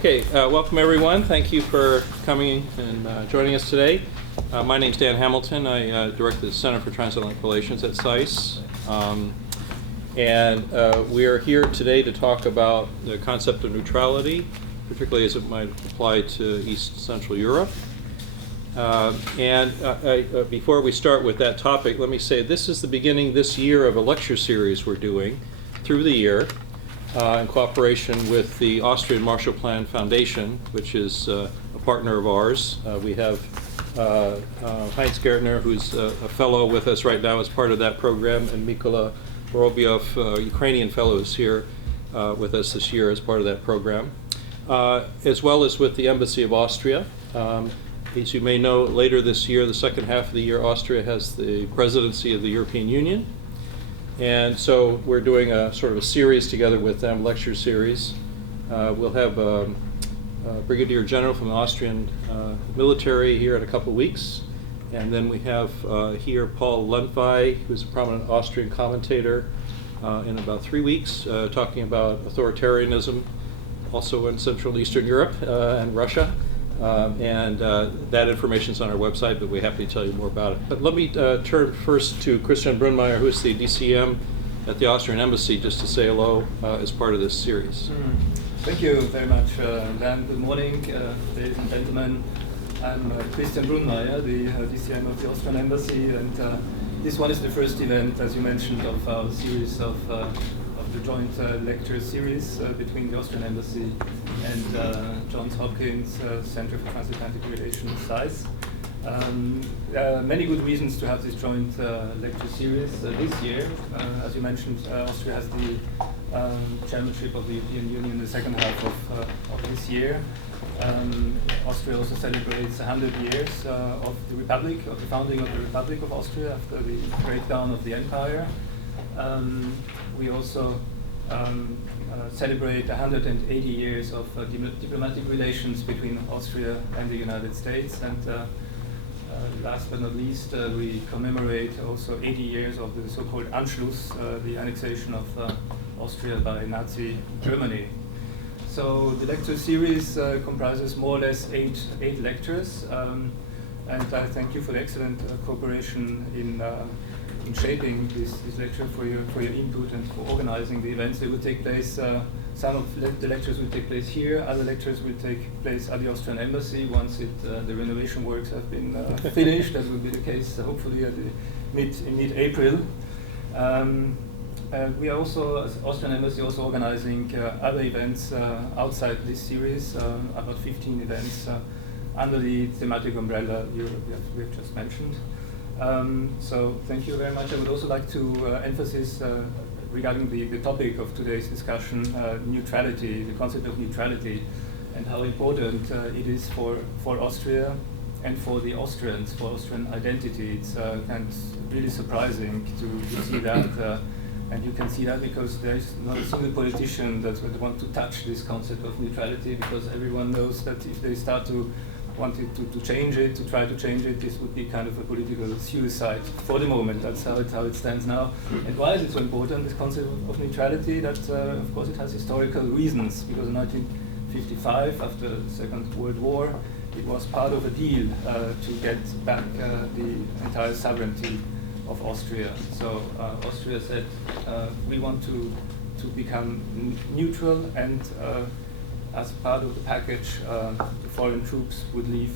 Okay, welcome everyone. Thank you for coming and joining us today. My name's Dan Hamilton. I direct the Center for Transatlantic Relations at SAIS. We are here today to talk about the concept of neutrality, particularly as it might apply to East Central Europe. Before we start with that topic, let me say this is the beginning this year of a lecture series we're doing through the year in cooperation with the Austrian Marshall Plan Foundation, which is a partner of ours. We have Heinz Gertner, who's a fellow with us right now as part of that program, and Mikola Vorobyov, Ukrainian fellows here with us this year as part of that program, as well as with the Embassy of Austria. As you may know, later this year, the second half of the year, Austria has the presidency of the European Union. And so we're doing a sort of a series together with them, lecture series. We'll have a Brigadier General from the Austrian military here in a couple of weeks. And then we have here Paul Lentwey, who's a prominent Austrian commentator, in about 3 weeks, talking about authoritarianism, also in Central and Eastern Europe and Russia. That information's on our website, but we're happy to tell you more about it. But let me turn first to Christian Brunmeier, who's the DCM at the Austrian Embassy, just to say hello as part of this series. Thank you very much, Dan. Good morning, ladies and gentlemen. I'm Christian Brunmeier, the DCM of the Austrian Embassy, and this one is the first event, as you mentioned, of our series of the joint lecture series between the Austrian Embassy and Johns Hopkins Center for Transatlantic Relations, SAIS. There are many good reasons to have this joint lecture series this year. As you mentioned, Austria has the chairmanship of the European Union in the second half of this year. Austria also celebrates 100 years of the Republic, of the founding of the Republic of Austria after the breakdown of the empire. We also celebrate 180 years of diplomatic relations between Austria and the United States, and last but not least, we commemorate also 80 years of the so-called Anschluss, the annexation of Austria by Nazi Germany. So the lecture series comprises more or less eight lectures, and I thank you for the excellent cooperation in shaping this lecture, for your input and for organizing the events. They will take place, some of the lectures will take place here, other lectures will take place at the Austrian Embassy once the renovation works have been finished. That will be the case hopefully at the mid-April. We are also, as Austrian Embassy, also organizing other events outside this series, about 15 events under the thematic umbrella we have just mentioned. So thank you very much. I would also like to emphasize regarding the topic of today's discussion, neutrality, the concept of neutrality, and how important it is for Austria and for the Austrians, for Austrian identity. It's kind of really surprising to see that, and you can see that because there is not a single politician that would want to touch this concept of neutrality, because everyone knows that if they start to wanted to change it, to try to change it, this would be kind of a political suicide for the moment. That's how it stands now. And why is it so important, this concept of neutrality? That, of course, it has historical reasons, because in 1955, after the Second World War, it was part of a deal to get back the entire sovereignty of Austria. So Austria said, we want to become neutral, and as part of the package, the foreign troops would leave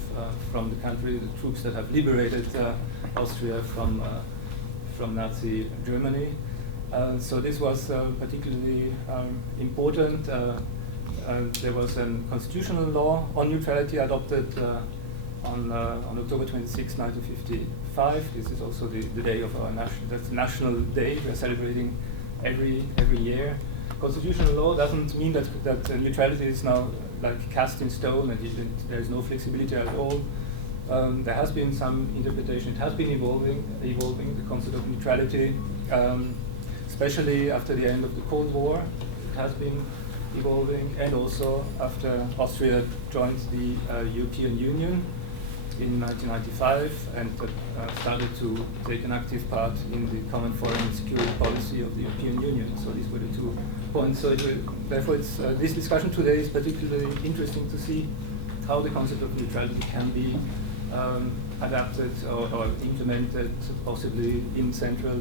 from the country, the troops that have liberated Austria from Nazi Germany. So this was particularly important. There was a constitutional law on neutrality adopted on October 26, 1955. This is also the day of our national day. We are celebrating every year. Constitutional law doesn't mean that neutrality is now like cast in stone and there is no flexibility at all. There has been some interpretation. It has been evolving the concept of neutrality, especially after the end of the Cold War. It has been evolving, and also after Austria joined the European Union in 1995 and started to take an active part in the common foreign and security policy of the European Union. So these were the two point. So therefore, this discussion today is particularly interesting to see how the concept of neutrality can be adapted or implemented, possibly in Central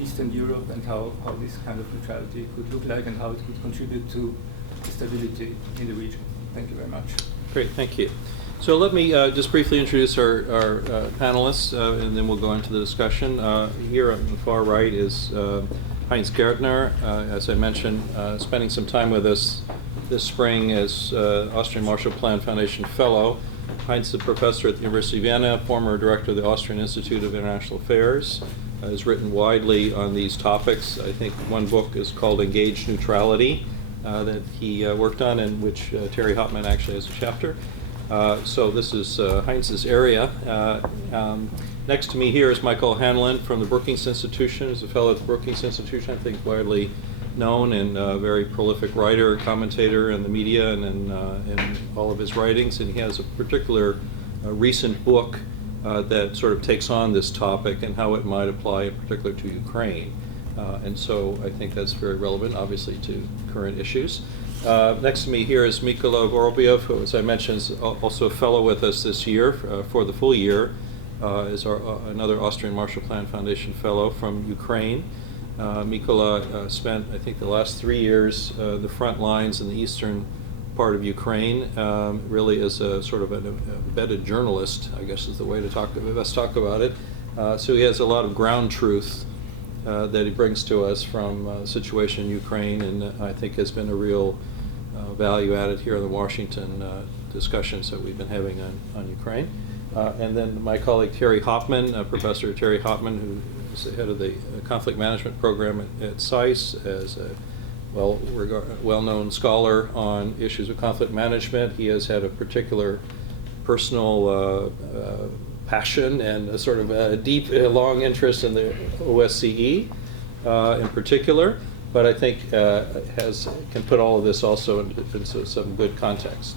Eastern Europe, and how this kind of neutrality could look like and how it could contribute to stability in the region. Thank you very much. Great, thank you. So let me just briefly introduce our panelists, and then we'll go into the discussion. Here on the far right is Heinz Gärtner, as I mentioned, spending some time with us this spring as Austrian Marshall Plan Foundation Fellow. Heinz is a professor at the University of Vienna, former director of the Austrian Institute of International Affairs, has written widely on these topics. I think one book is called Engaged Neutrality that he worked on, in which Terry Hopman actually has a chapter. So this is Heinz's area. Next to me here is Michael Hanlon from the Brookings Institution. He's a fellow at the Brookings Institution, I think widely known and a very prolific writer, commentator in the media and in all of his writings. And he has a particular recent book that sort of takes on this topic and how it might apply in particular to Ukraine. And so I think that's very relevant, obviously, to current issues. Next to me here is Mykola Vorobiev, who, as I mentioned, is also a fellow with us this year for the full year, is another Austrian Marshall Plan Foundation fellow from Ukraine. Mykola spent, I think, the last 3 years the front lines in the eastern part of Ukraine, really as a sort of an embedded journalist, I guess is the way to best talk about it. So he has a lot of ground truth that he brings to us from the situation in Ukraine, and I think has been a real value added here in the Washington discussions that we've been having on Ukraine. And then my colleague Terry Hopman, Professor Terry Hopman, who is the head of the conflict management program at SAIS, as a well-known scholar on issues of conflict management. He has had a particular personal passion and a sort of a deep, long interest in the OSCE in particular, but I think can put all of this also into some good context.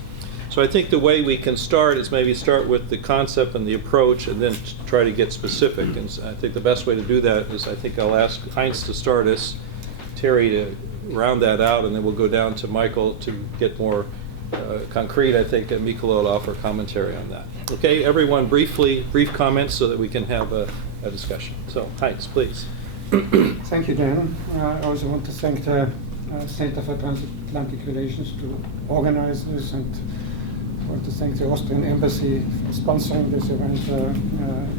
So I think the way we can start is maybe start with the concept and the approach and then try to get specific. And I think the best way to do that is I think I'll ask Heinz to start us, Terry to round that out, and then we'll go down to Michael to get more concrete, I think, and Mykola will offer commentary on that. Okay, everyone, brief comments so that we can have a discussion. So, Heinz, please. Thank you, Dan. I also want to thank the Center for Transatlantic Relations to organize this, and I want to thank the Austrian Embassy for sponsoring this event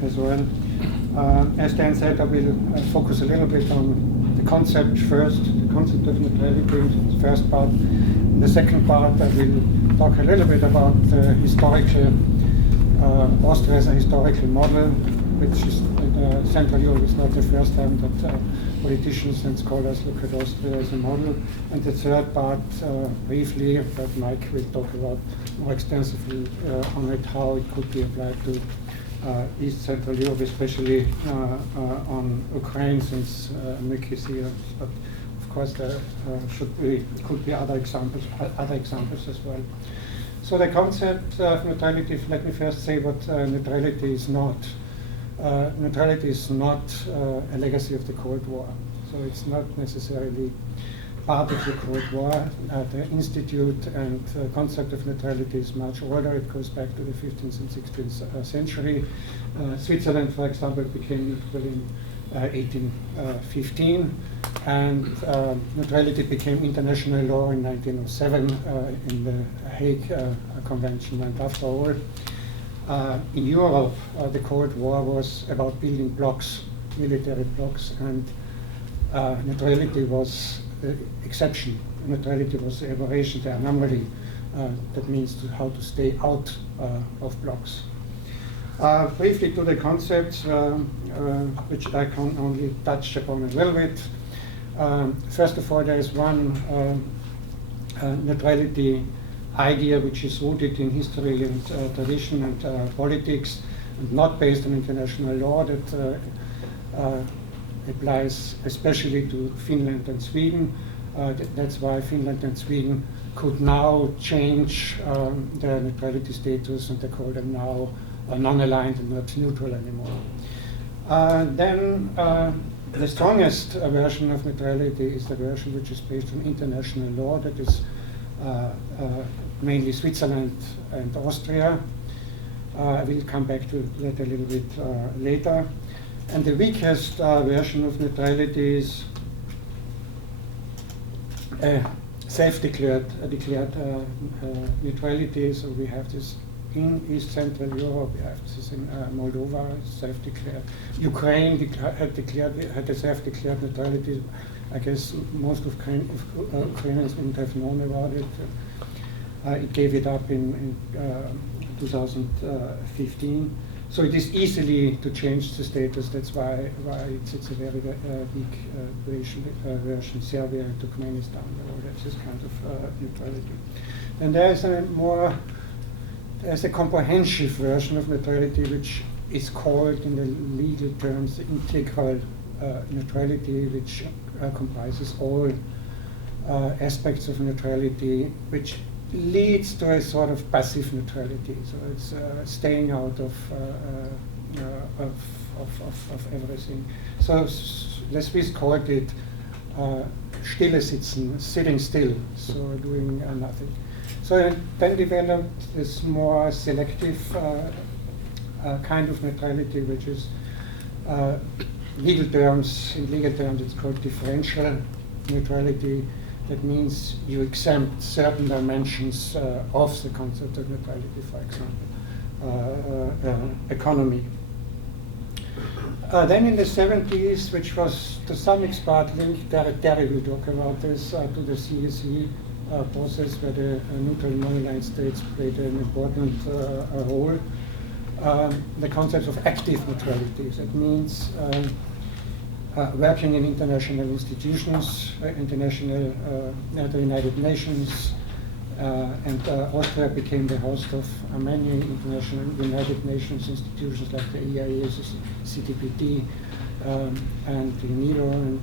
as well. As Dan said, I will focus a little bit on the concept first, the concept of neutrality, the first part. In the second part, I will talk a little bit about the historical, Austria as a historical model, which is in Central Europe. It's not the first time that politicians and scholars look at Austria as a model. And the third part, briefly, that Mike will talk about more extensively on it, how it could be applied to East Central Europe, especially on Ukraine, since Mick is here. But of course, there could be other examples as well. So the concept of neutrality, let me first say what neutrality is not. Neutrality is not a legacy of the Cold War. So it's not necessarily part of the Cold War. The institute and concept of neutrality is much older. It goes back to the 15th and 16th century. Switzerland, for example, became neutral in 1815, and neutrality became international law in 1907 in the Hague Convention. And after all, in Europe, the Cold War was about building blocks, military blocks, and neutrality was the exception. Neutrality was the aberration, the anomaly. That means how to stay out of blocks. Briefly to the concepts, which I can only touch upon a little bit. First of all, there is one neutrality idea which is rooted in history and tradition and politics, and not based on international law, that applies especially to Finland and Sweden. That's why Finland and Sweden could now change their neutrality status, and they call them now non-aligned and not neutral anymore. Then The strongest version of neutrality is the version which is based on international law, that is mainly Switzerland and Austria. I will come back to that a little bit later. And the weakest version of neutrality is self-declared neutrality. So we have this in East Central Europe, we have this in Moldova, self-declared. Ukraine had a self-declared neutrality. I guess most of Ukrainians wouldn't have known about it. It gave it up in 2015. So it is easily to change the status. That's why it's a very weak version. Serbia and Turkmenistan, they all have this kind of neutrality. And there's a comprehensive version of neutrality, which is called in the legal terms integral neutrality, which comprises all aspects of neutrality, which leads to a sort of passive neutrality. So it's staying out of everything. So the Swiss called it stille sitzen, sitting still, so doing nothing. So then developed this more selective kind of neutrality, which is in legal terms it's called differential neutrality. That means you exempt certain dimensions of the concept of neutrality, for example, economy. Then in the 70s, which was to some extent linked, Terry will talk about this, to the CSE process, where the neutral monoline states played an important role. The concept of active neutrality, that means working in international institutions, the United Nations, and Austria became the host of many international United Nations institutions like the EIA, CTBT, and the NATO, and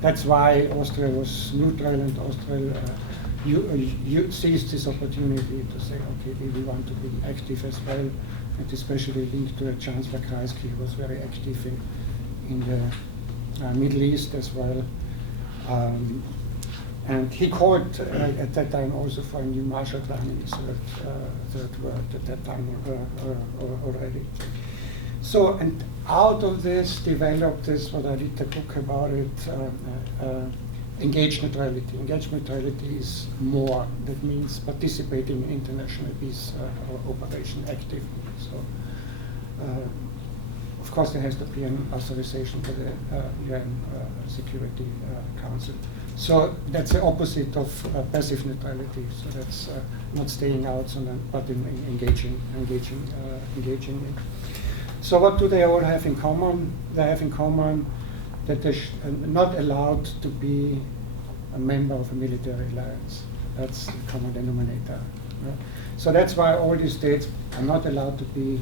that's why Austria was neutral, and Austria seized this opportunity to say, okay, we want to be active as well, and especially linked to Chancellor Kreisky, who was very active in the Middle East as well. And he called at that time also for a new Marshall Plan in the third world at that time already. So, and out of this developed this, what I did a book about it, engaged neutrality. Engaged neutrality is more, that means participating in international peace operation actively. So, of course, there has to be an authorization by the UN Security Council. So that's the opposite of passive neutrality. So that's not staying out, but engaging in. So what do they all have in common? They have in common that they're not allowed to be a member of a military alliance. That's the common denominator. Right? So that's why all these states are not allowed to be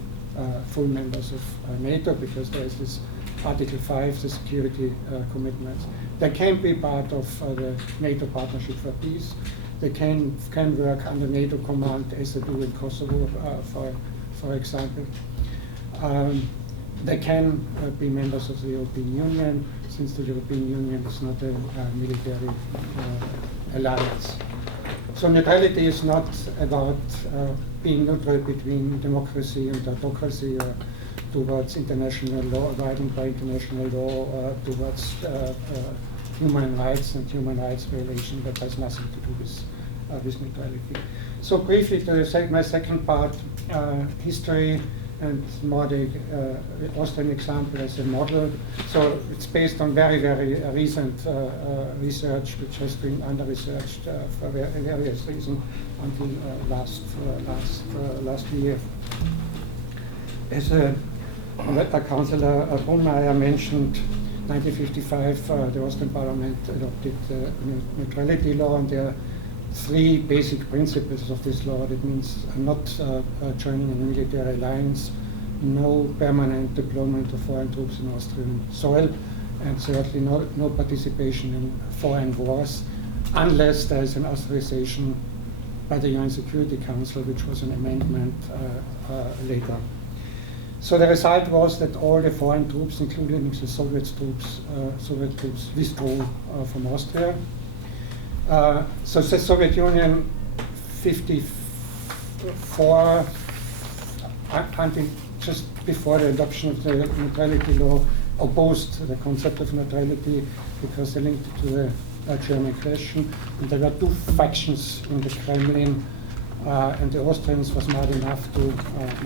full members of NATO, because there is this Article 5, the security commitments. They can be part of the NATO Partnership for Peace. They can work under NATO command, as they do in Kosovo, for example. They can be members of the European Union, since the European Union is not a military alliance. So neutrality is not about being neutral between democracy and autocracy, or towards international law, abiding by international law, or towards human rights and human rights violation. That has nothing to do with neutrality. So briefly to my second part, history, and more the Austrian example as a model. So it's based on very, very recent research, which has been under-researched for various reasons until last year. As Councillor Brunmeier mentioned, 1955, the Austrian Parliament adopted the neutrality law, and there are three basic principles of this law. That means not joining a military alliance, no permanent deployment of foreign troops in Austrian soil, and certainly no participation in foreign wars, unless there is an authorization by the UN Security Council, which was an amendment later. So the result was that all the foreign troops, including the Soviet troops, withdrew from Austria. So the Soviet Union, 54, until just before the adoption of the neutrality law, opposed the concept of neutrality because they linked it to the German question. And there were two factions in the Kremlin, and the Austrians was smart enough to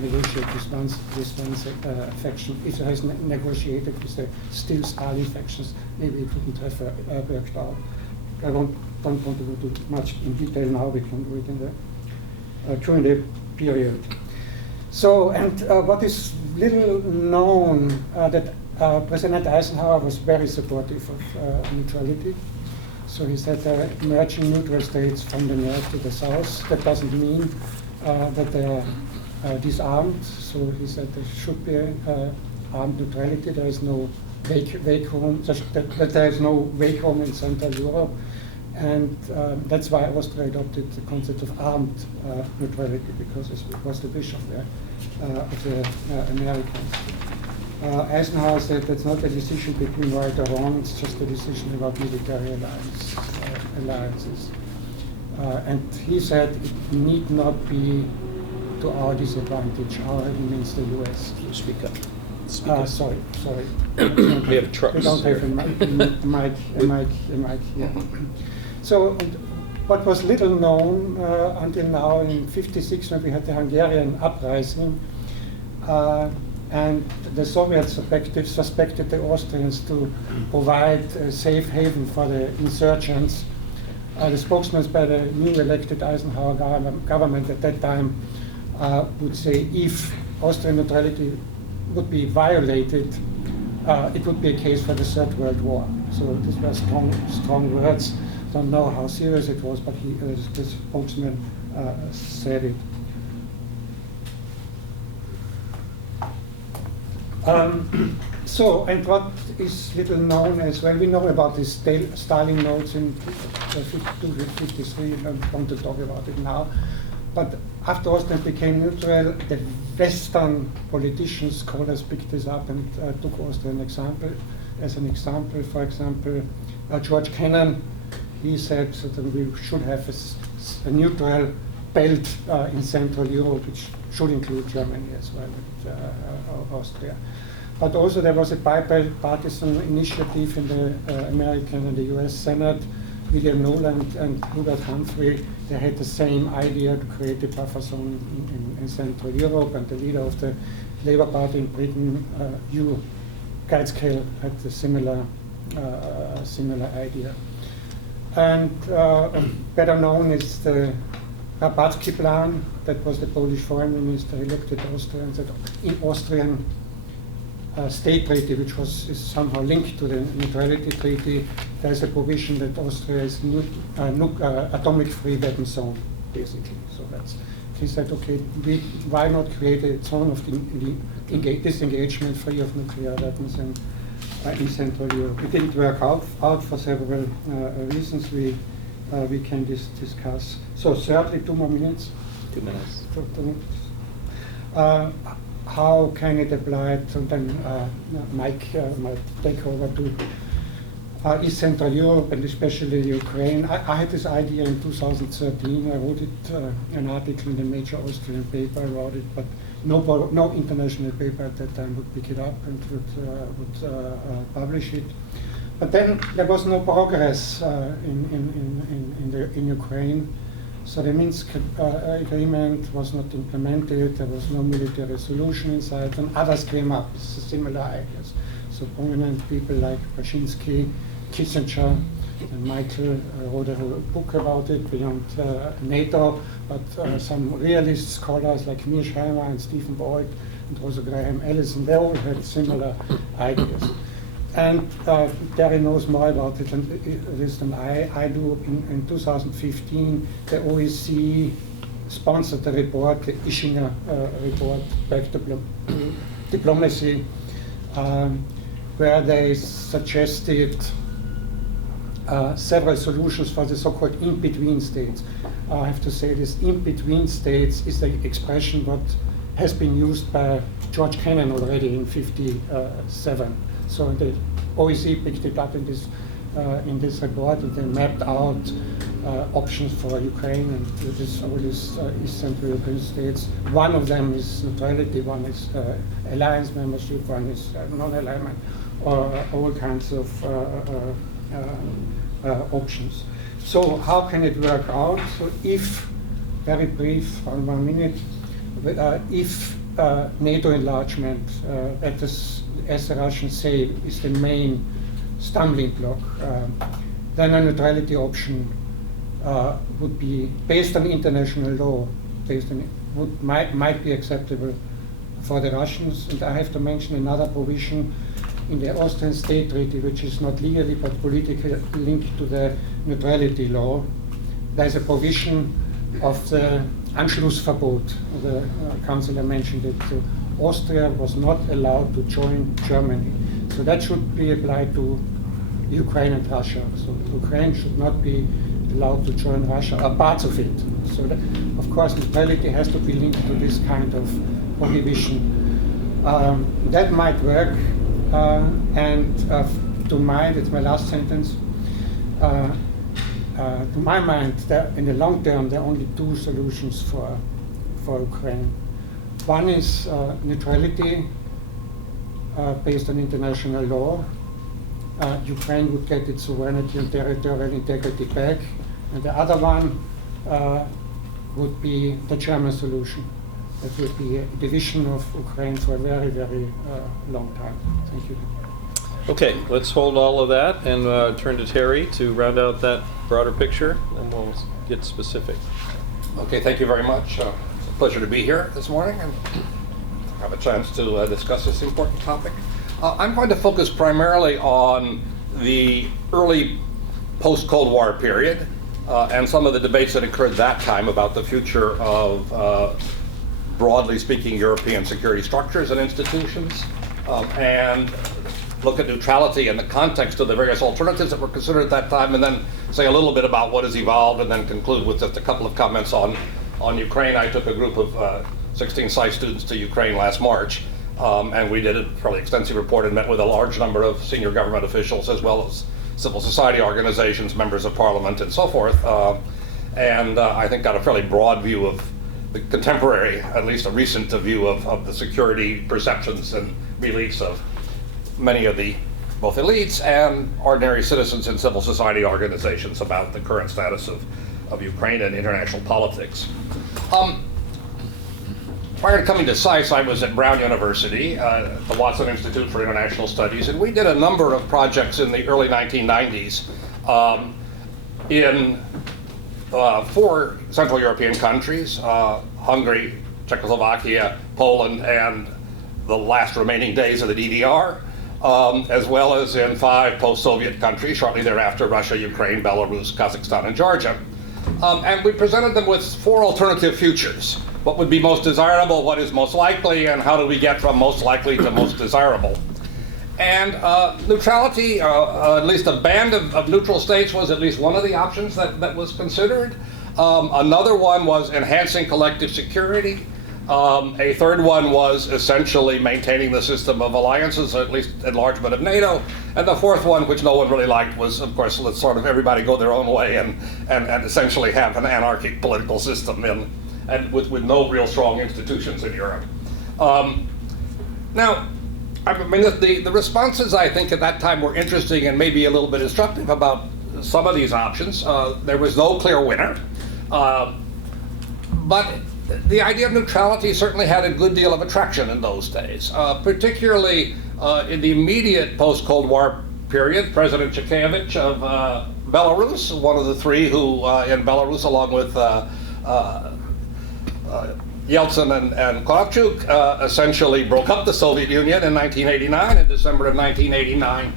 negotiate this one faction. If it has negotiated with the still Stalin factions, maybe it wouldn't have worked out. I don't want to go too much in detail now. We can do it in the during the period. So, and what is little known that President Eisenhower was very supportive of neutrality. So he said emerging neutral states from the north to the south. That doesn't mean that they are disarmed. So he said there should be armed neutrality. There is no vacuum. That there is no vacuum in Central Europe. And that's why Austria adopted the concept of armed neutrality, because it was the wish of the Americans. Eisenhower said that's not a decision between right or wrong, it's just a decision about military alliances. And he said it need not be to our disadvantage. Our means the US. Speak up. Sorry. We have trucks. We don't have a mic here. So what was little known until now, in '56, when we had the Hungarian uprising, and the Soviets suspected the Austrians to provide a safe haven for the insurgents. The spokesman by the new elected Eisenhower government at that time would say if Austrian neutrality would be violated, it would be a case for the Third World War. So these were strong words. Don't know how serious it was, but the spokesman said it. So, and what is little known as well, we know about these Stalin notes in 1953, I don't want to talk about it now, but after Austria became neutral, the Western politicians, scholars picked this up and took Austria as an example. For example, George Kennan, he said that we should have a neutral belt in Central Europe, which should include Germany as well, and Austria. But also there was a bipartisan initiative in the American and the US Senate. William Nolan and Hubert Humphrey, they had the same idea to create a buffer zone in Central Europe, and the leader of the Labour Party in Britain, Hugh Gaitskell, had a similar idea. And better known is the Rabatsky plan. That was the Polish foreign minister. He looked at Austria and said, in Austrian state treaty, which is somehow linked to the neutrality treaty, there is a provision that Austria is atomic-free weapon zone, basically. So he said, okay, why not create a zone of disengagement free of nuclear weapons in Central Europe? It didn't work out for several reasons we can discuss. So thirdly, 2 more minutes. 2 minutes. How can it apply to then Mike might take over to East Central Europe and especially Ukraine? I had this idea in 2013. I wrote it, an article in a major Austrian paper about it, but no international paper at that time would pick it up and would publish it. But then there was no progress in Ukraine. So the Minsk agreement was not implemented. There was no military solution in sight, and others came up with similar ideas. So prominent people like Brzezinski, Kissinger, and Michael wrote a book about it, Beyond NATO, but some realist scholars like Mearsheimer and Stephen Boyd and Rosa Graham Ellison, they all had similar ideas. And Terry knows more about it than I do. In 2015, the OSCE sponsored the report, the Ischinger report, Back to Diplomacy, where they suggested several solutions for the so-called in-between states. I have to say this in-between states is the expression what has been used by George Kennan already in '57. So the OEC picked it up in this report, and they mapped out options for Ukraine and all these East Central European states. One of them is neutrality, one is alliance membership, one is non-alignment, or all kinds of options. So how can it work out? So if, very brief, on 1 minute, if NATO enlargement, as the Russians say, is the main stumbling block, then a neutrality option would be, based on international law, might be acceptable for the Russians. And I have to mention another provision in the Austrian state treaty, which is not legally but politically linked to the neutrality law. There's a provision of the Anschlussverbot. The councillor mentioned it. So Austria was not allowed to join Germany. So that should be applied to Ukraine and Russia. So Ukraine should not be allowed to join Russia, or parts of it. So that, of course, neutrality has to be linked to this kind of prohibition. That might work, and that's my last sentence, to my mind, in the long term, there are only two solutions for Ukraine. One is neutrality based on international law. Ukraine would get its sovereignty and territorial integrity back. And the other one would be the German solution. That would be a division of Ukraine for a very, very long time. Thank you. Okay, let's hold all of that and turn to Terry to round out that broader picture, and we'll get specific. Okay, thank you very much. It's a pleasure to be here this morning and have a chance to discuss this important topic. I'm going to focus primarily on the early post-Cold War period and some of the debates that occurred that time about the future of, broadly speaking, European security structures and institutions, and look at neutrality in the context of the various alternatives that were considered at that time, and then say a little bit about what has evolved, and then conclude with just a couple of comments on Ukraine. I took a group of 16 Sci students to Ukraine last March, and we did a fairly extensive report and met with a large number of senior government officials as well as civil society organizations, members of parliament, and so forth, and I think got a fairly broad view of the contemporary, at least a recent view of the security perceptions and beliefs of many of the both elites and ordinary citizens in civil society organizations about the current status of Ukraine and international politics. Prior to coming to SAIS, I was at Brown University, the Watson Institute for International Studies, and we did a number of projects in the early 1990s in 4 Central European countries, Hungary, Czechoslovakia, Poland, and the last remaining days of the DDR, as well as in 5 post-Soviet countries, shortly thereafter, Russia, Ukraine, Belarus, Kazakhstan, and Georgia. And we presented them with 4 alternative futures. What would be most desirable, what is most likely, and how do we get from most likely to most desirable? And neutrality, at least a band of neutral states, was at least one of the options that was considered. Another one was enhancing collective security. A third one was essentially maintaining the system of alliances, or at least enlargement of NATO. And the fourth one, which no one really liked, was, of course, let's sort of everybody go their own way and essentially have an anarchic political system and with no real strong institutions in Europe. Now, I mean, the responses, I think, at that time were interesting and maybe a little bit instructive about some of these options. There was no clear winner. But the idea of neutrality certainly had a good deal of attraction in those days, particularly in the immediate post-Cold War period. President Chekhovich of Belarus, one of the 3 who in Belarus, along with Yeltsin and Kravchuk, essentially broke up the Soviet Union in 1989, in December of 1989,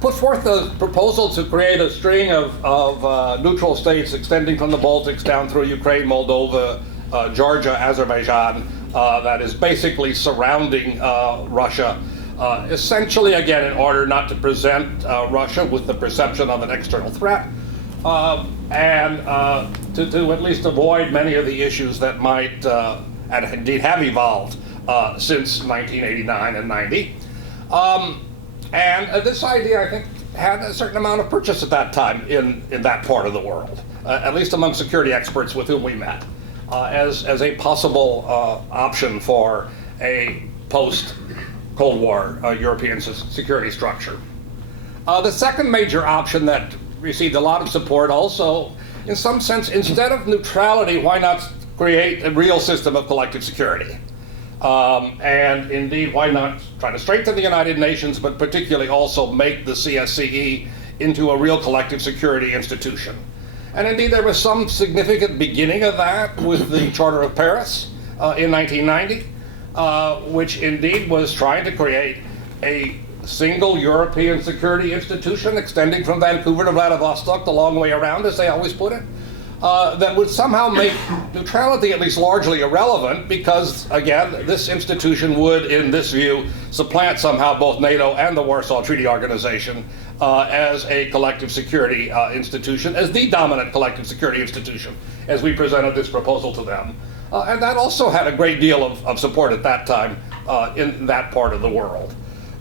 put forth a proposal to create a string of neutral states extending from the Baltics down through Ukraine, Moldova, Georgia, Azerbaijan, that is basically surrounding Russia, essentially, again, in order not to present Russia with the perception of an external threat, and to at least avoid many of the issues that might and indeed have evolved since 1989 and 90. And this idea, I think, had a certain amount of purchase at that time in that part of the world, at least among security experts with whom we met, as a possible option for a post-Cold War European security structure. The second major option that received a lot of support also, in some sense, instead of neutrality, why not create a real system of collective security? And indeed, why not try to strengthen the United Nations, but particularly also make the CSCE into a real collective security institution? And indeed, there was some significant beginning of that with the Charter of Paris in 1990, which indeed was trying to create a single European security institution extending from Vancouver to Vladivostok, the long way around, as they always put it, that would somehow make neutrality at least largely irrelevant because, again, this institution would, in this view, supplant somehow both NATO and the Warsaw Treaty Organization as a collective security institution, as the dominant collective security institution, as we presented this proposal to them. And that also had a great deal of support at that time in that part of the world.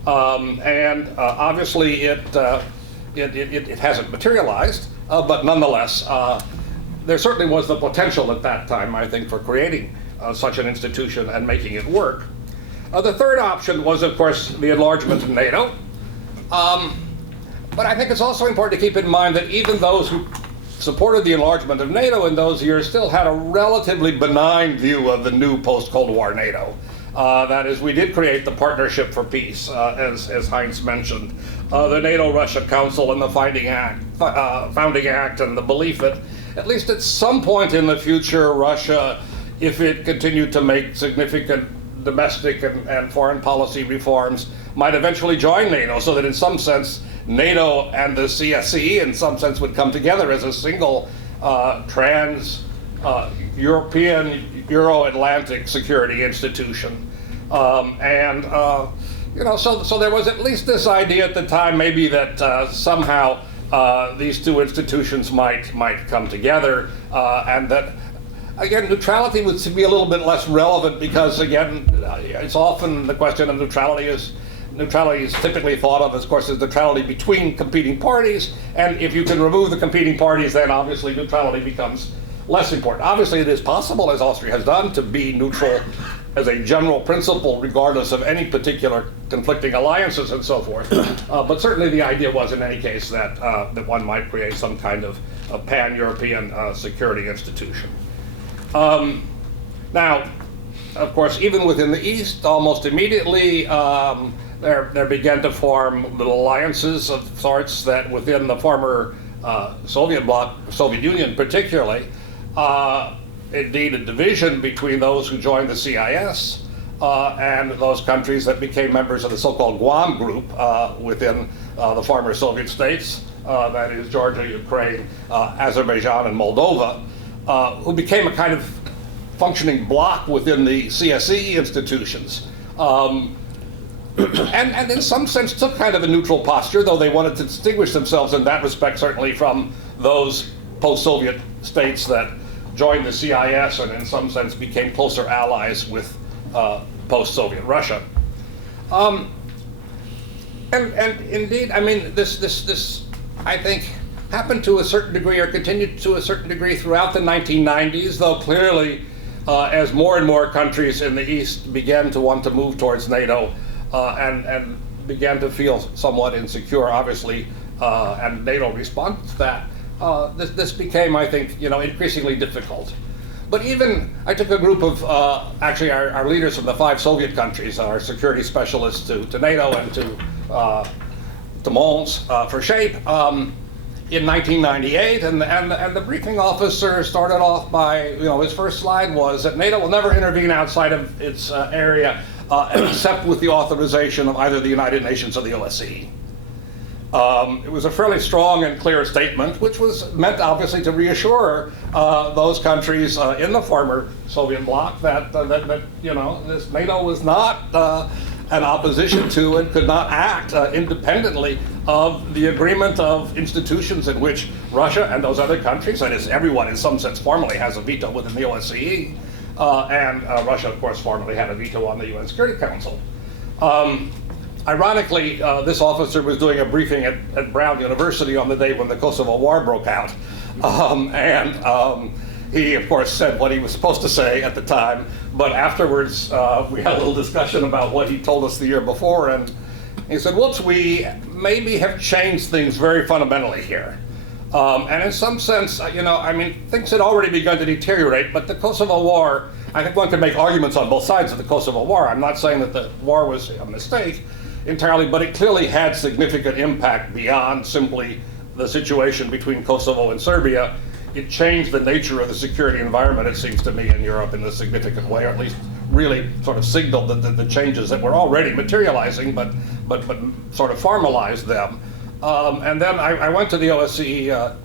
Obviously it hasn't materialized, but nonetheless, there certainly was the potential at that time, I think, for creating such an institution and making it work. The third option was, of course, the enlargement of NATO. But I think it's also important to keep in mind that even those who supported the enlargement of NATO in those years still had a relatively benign view of the new post-Cold War NATO. That is, we did create the Partnership for Peace, as Heinz mentioned, the NATO-Russia Council and the Founding Act, and the belief that at least at some point in the future, Russia, if it continued to make significant domestic and foreign policy reforms, might eventually join NATO, so that in some sense, NATO and the CSCE in some sense would come together as a single European, Euro-Atlantic security institution. So there was at least this idea at the time maybe that somehow these two institutions might come together, and that, again, neutrality would be a little bit less relevant because, again, it's often the question of neutrality is typically thought of, of course, as neutrality between competing parties, and if you can remove the competing parties, then obviously neutrality becomes less important. Obviously, it is possible, as Austria has done, to be neutral as a general principle, regardless of any particular conflicting alliances and so forth. But certainly the idea was, in any case, that one might create some kind of pan-European security institution. Now, of course, even within the East, almost immediately, there began to form little alliances of sorts that within the former Soviet bloc, Soviet Union particularly, indeed a division between those who joined the CIS and those countries that became members of the so-called Guam group within the former Soviet states, that is Georgia, Ukraine, Azerbaijan, and Moldova, who became a kind of functioning bloc within the CSCE institutions. And in some sense took kind of a neutral posture, though they wanted to distinguish themselves in that respect certainly from those post-Soviet states that joined the CIS and in some sense became closer allies with post-Soviet Russia. And indeed, I mean, this I think happened to a certain degree or continued to a certain degree throughout the 1990s, though clearly as more and more countries in the East began to want to move towards NATO, and began to feel somewhat insecure, obviously, and NATO responded to that. This became, I think, increasingly difficult. But even, I took a group of, actually our leaders from the 5 Soviet countries, our security specialists to NATO and to Mons for SHAPE, in 1998, and the briefing officer started off by, his first slide was that NATO will never intervene outside of its area except with the authorization of either the United Nations or the OSCE. It was a fairly strong and clear statement, which was meant obviously to reassure those countries in the former Soviet bloc that this NATO was not an opposition to and could not act independently of the agreement of institutions in which Russia and those other countries, that is, everyone in some sense formally has a veto within the OSCE, and Russia, of course, formally had a veto on the UN Security Council. Ironically, this officer was doing a briefing at Brown University on the day when the Kosovo War broke out. He, of course, said what he was supposed to say at the time, but afterwards we had a little discussion about what he told us the year before, and he said, whoops, we maybe have changed things very fundamentally here. And in some sense, things had already begun to deteriorate, but the Kosovo War, I think one can make arguments on both sides of the Kosovo War. I'm not saying that the war was a mistake entirely, but it clearly had significant impact beyond simply the situation between Kosovo and Serbia. It changed the nature of the security environment, it seems to me, in Europe in a significant way, or at least really sort of signaled the changes that were already materializing, but sort of formalized them. And then I went to the OSCE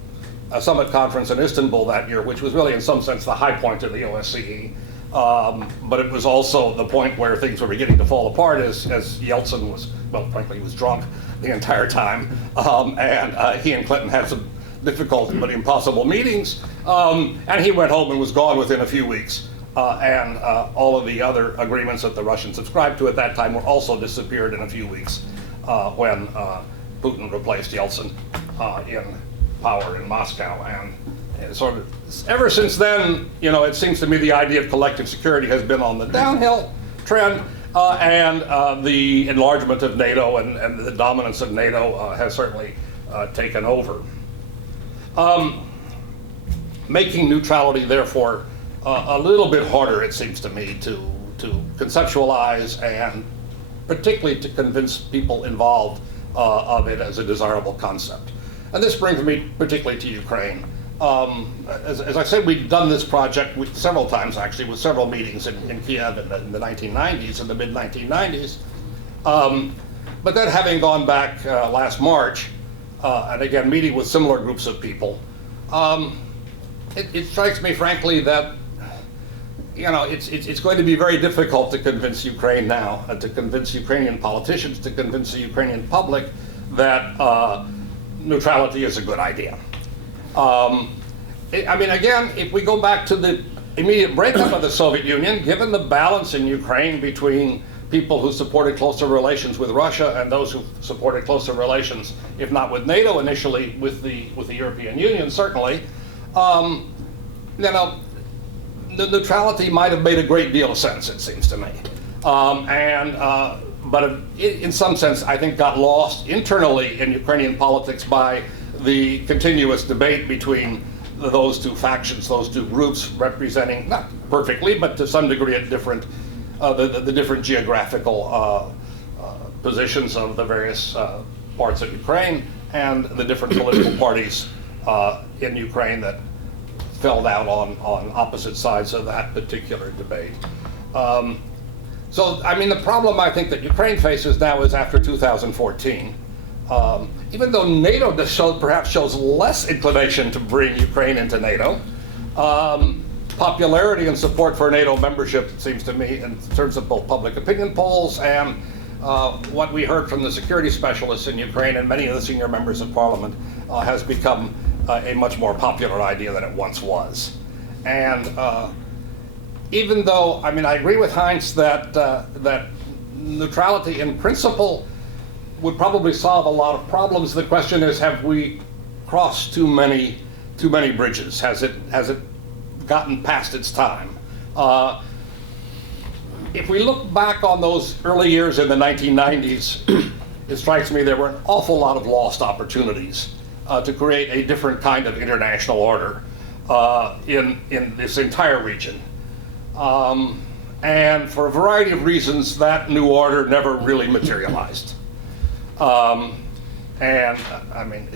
summit conference in Istanbul that year, which was really in some sense the high point of the OSCE. But it was also the point where things were beginning to fall apart as Yeltsin was, well, frankly, he was drunk the entire time. And he and Clinton had some difficult but impossible meetings. And he went home and was gone within a few weeks. And all of the other agreements that the Russians subscribed to at that time were also disappeared in a few weeks when Putin replaced Yeltsin in power in Moscow. And sort of ever since then, it seems to me the idea of collective security has been on the downhill trend, and the enlargement of NATO and the dominance of NATO has certainly taken over. Making neutrality, therefore, a little bit harder, it seems to me, to conceptualize and particularly to convince people involved of it as a desirable concept. And this brings me particularly to Ukraine. As I said, we've done this project several times, actually, with several meetings in Kiev in the 1990s, in the mid-1990s. But then having gone back last March, and again, meeting with similar groups of people, it strikes me, frankly, that it's going to be very difficult to convince Ukraine now, to convince Ukrainian politicians, to convince the Ukrainian public that neutrality is a good idea. Again, if we go back to the immediate breakup of the Soviet Union, given the balance in Ukraine between people who supported closer relations with Russia and those who supported closer relations, if not with NATO initially, with the European Union, certainly, the neutrality might have made a great deal of sense, it seems to me. But in some sense, I think got lost internally in Ukrainian politics by the continuous debate between those two factions, those two groups representing, not perfectly, but to some degree at different, the different geographical positions of the various parts of Ukraine and the different political parties in Ukraine that fell out on opposite sides of that particular debate. The problem I think that Ukraine faces now is after 2014. Even though NATO perhaps shows less inclination to bring Ukraine into NATO, popularity and support for NATO membership, it seems to me, in terms of both public opinion polls and what we heard from the security specialists in Ukraine and many of the senior members of parliament, has become a much more popular idea than it once was. And even though, I agree with Heinz that neutrality in principle would probably solve a lot of problems. The question is, have we crossed too many bridges? Has it gotten past its time? If we look back on those early years in the 1990s, it strikes me there were an awful lot of lost opportunities to create a different kind of international order in this entire region. And for a variety of reasons, that new order never really materialized. I'm planning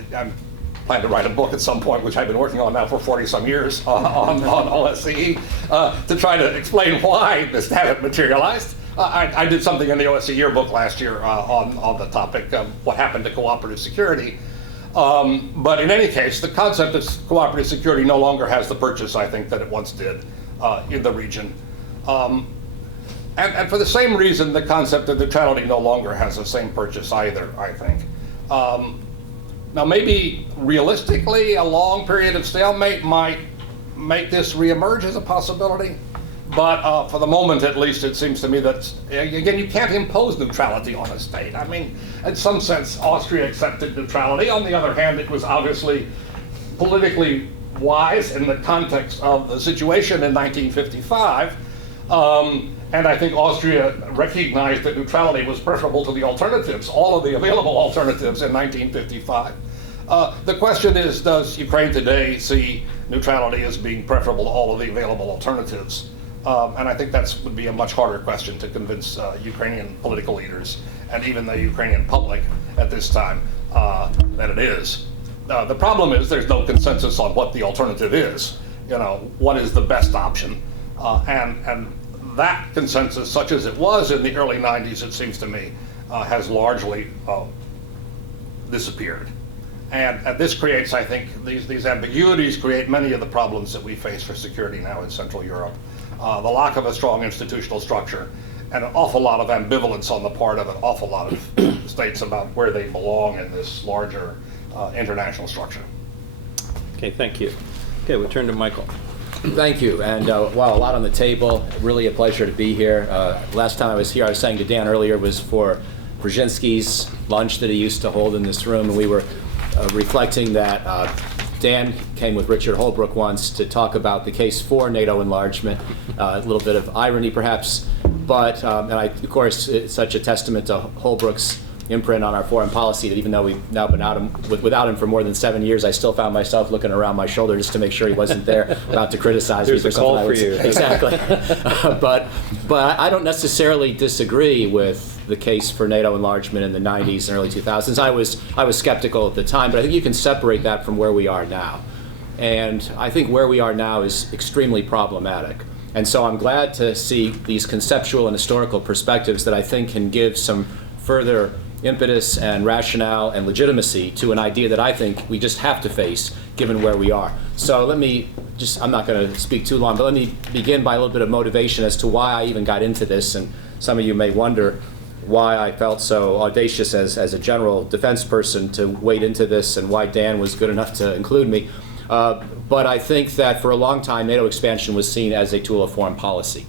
to write a book at some point, which I've been working on now for 40-some years on OSCE, to try to explain why this hadn't materialized. I did something in the OSCE yearbook last year on the topic of what happened to cooperative security. But in any case, the concept of cooperative security no longer has the purchase, I think, that it once did in the region. And for the same reason, the concept of neutrality no longer has the same purchase either, I think. Now, maybe realistically, a long period of stalemate might make this reemerge as a possibility, But for the moment, at least, it seems to me that, again, you can't impose neutrality on a state. I mean, in some sense, Austria accepted neutrality. On the other hand, it was obviously politically wise in the context of the situation in 1955. And I think Austria recognized that neutrality was preferable to the alternatives, all of the available alternatives in 1955. The question is, does Ukraine today see neutrality as being preferable to all of the available alternatives? And I think that would be a much harder question to convince Ukrainian political leaders and even the Ukrainian public at this time than it is. The problem is there's no consensus on what the alternative is. You know, what is the best option? And that consensus, such as it was in the early 90s, it seems to me, has largely disappeared. And this creates, I think, these ambiguities create many of the problems that we face for security now in Central Europe. The lack of a strong institutional structure and an awful lot of ambivalence on the part of an awful lot of states about where they belong in this larger international structure. Okay, thank you. Okay, we'll turn to Michael. Thank you, and wow, a lot on the table. Really a pleasure to be here. Last time I was here, I was saying to Dan earlier, was for Brzezinski's lunch that he used to hold in this room, and we were reflecting that Dan came with Richard Holbrooke once to talk about the case for NATO enlargement, a little bit of irony perhaps, but, and of course, it's such a testament to Holbrooke's imprint on our foreign policy that even though we've now been without him for more than 7 years, I still found myself looking around my shoulder just to make sure he wasn't there about to criticize me for something I would say. Exactly. But I don't necessarily disagree with the case for NATO enlargement in the 90s and early 2000s. I was skeptical at the time, but I think you can separate that from where we are now. And I think where we are now is extremely problematic. And so I'm glad to see these conceptual and historical perspectives that I think can give some further impetus and rationale and legitimacy to an idea that I think we just have to face given where we are. So let me just, I'm not going to speak too long, but let me begin by a little bit of motivation as to why I even got into this. And some of you may wonder why I felt so audacious as a general defense person to wade into this and why Dan was good enough to include me. But I think that for a long time, NATO expansion was seen as a tool of foreign policy.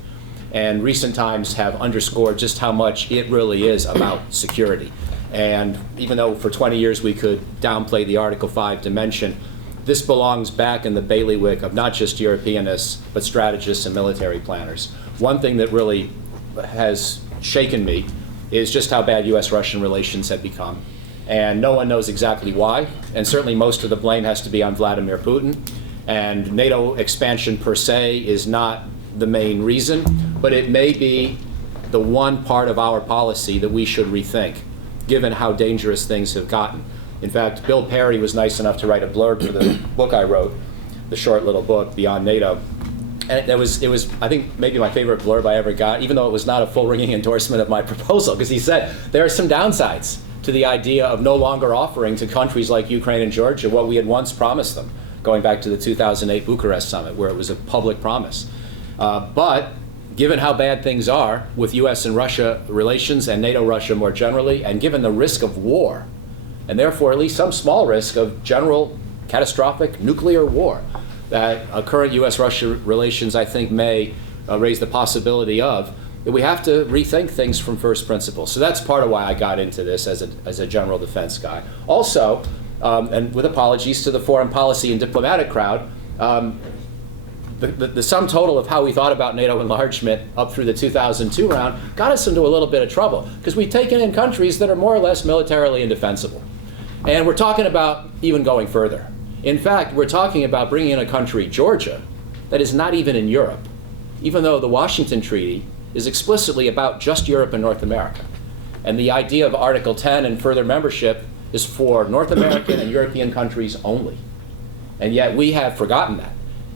And recent times have underscored just how much it really is about security. And even though for 20 years we could downplay the Article 5 dimension, this belongs back in the bailiwick of not just Europeanists, but strategists and military planners. One thing that really has shaken me is just how bad US-Russian relations have become. And no one knows exactly why, and certainly most of the blame has to be on Vladimir Putin. And NATO expansion per se is not the main reason, but it may be the one part of our policy that we should rethink, given how dangerous things have gotten. In fact, Bill Perry was nice enough to write a blurb for the book I wrote, the short little book, Beyond NATO. And it was, I think, maybe my favorite blurb I ever got, even though it was not a full ringing endorsement of my proposal, because he said there are some downsides to the idea of no longer offering to countries like Ukraine and Georgia what we had once promised them, going back to the 2008 Bucharest summit, where it was a public promise. But given how bad things are with US and Russia relations and NATO-Russia more generally, and given the risk of war, and therefore at least some small risk of general catastrophic nuclear war, that current US-Russia relations, I think, may raise the possibility of, that we have to rethink things from first principles. So that's part of why I got into this as a general defense guy. Also, and with apologies to the foreign policy and diplomatic crowd, the sum total of how we thought about NATO enlargement up through the 2002 round got us into a little bit of trouble, because we've taken in countries that are more or less militarily indefensible. And we're talking about even going further. In fact, we're talking about bringing in a country, Georgia, that is not even in Europe, even though the Washington Treaty is explicitly about just Europe and North America. And the idea of Article 10 and further membership is for North American and European countries only. And yet we have forgotten that.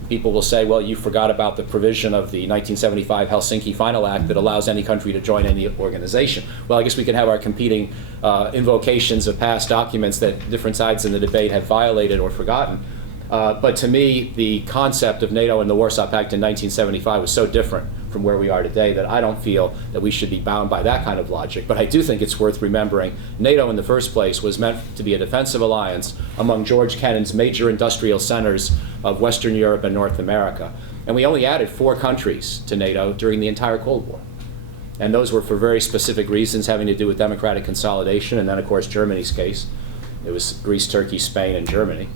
People will say, well, you forgot about the provision of the 1975 Helsinki Final Act that allows any country to join any organization. Well, I guess we can have our competing invocations of past documents that different sides in the debate have violated or forgotten. But to me, the concept of NATO and the Warsaw Pact in 1975 was so different from where we are today, that I don't feel that we should be bound by that kind of logic. But I do think it's worth remembering NATO in the first place was meant to be a defensive alliance among George Kennan's major industrial centers of Western Europe and North America. And we only added 4 countries to NATO during the entire Cold War. And those were for very specific reasons having to do with democratic consolidation, and then, of course, Germany's case. It was Greece, Turkey, Spain, and Germany.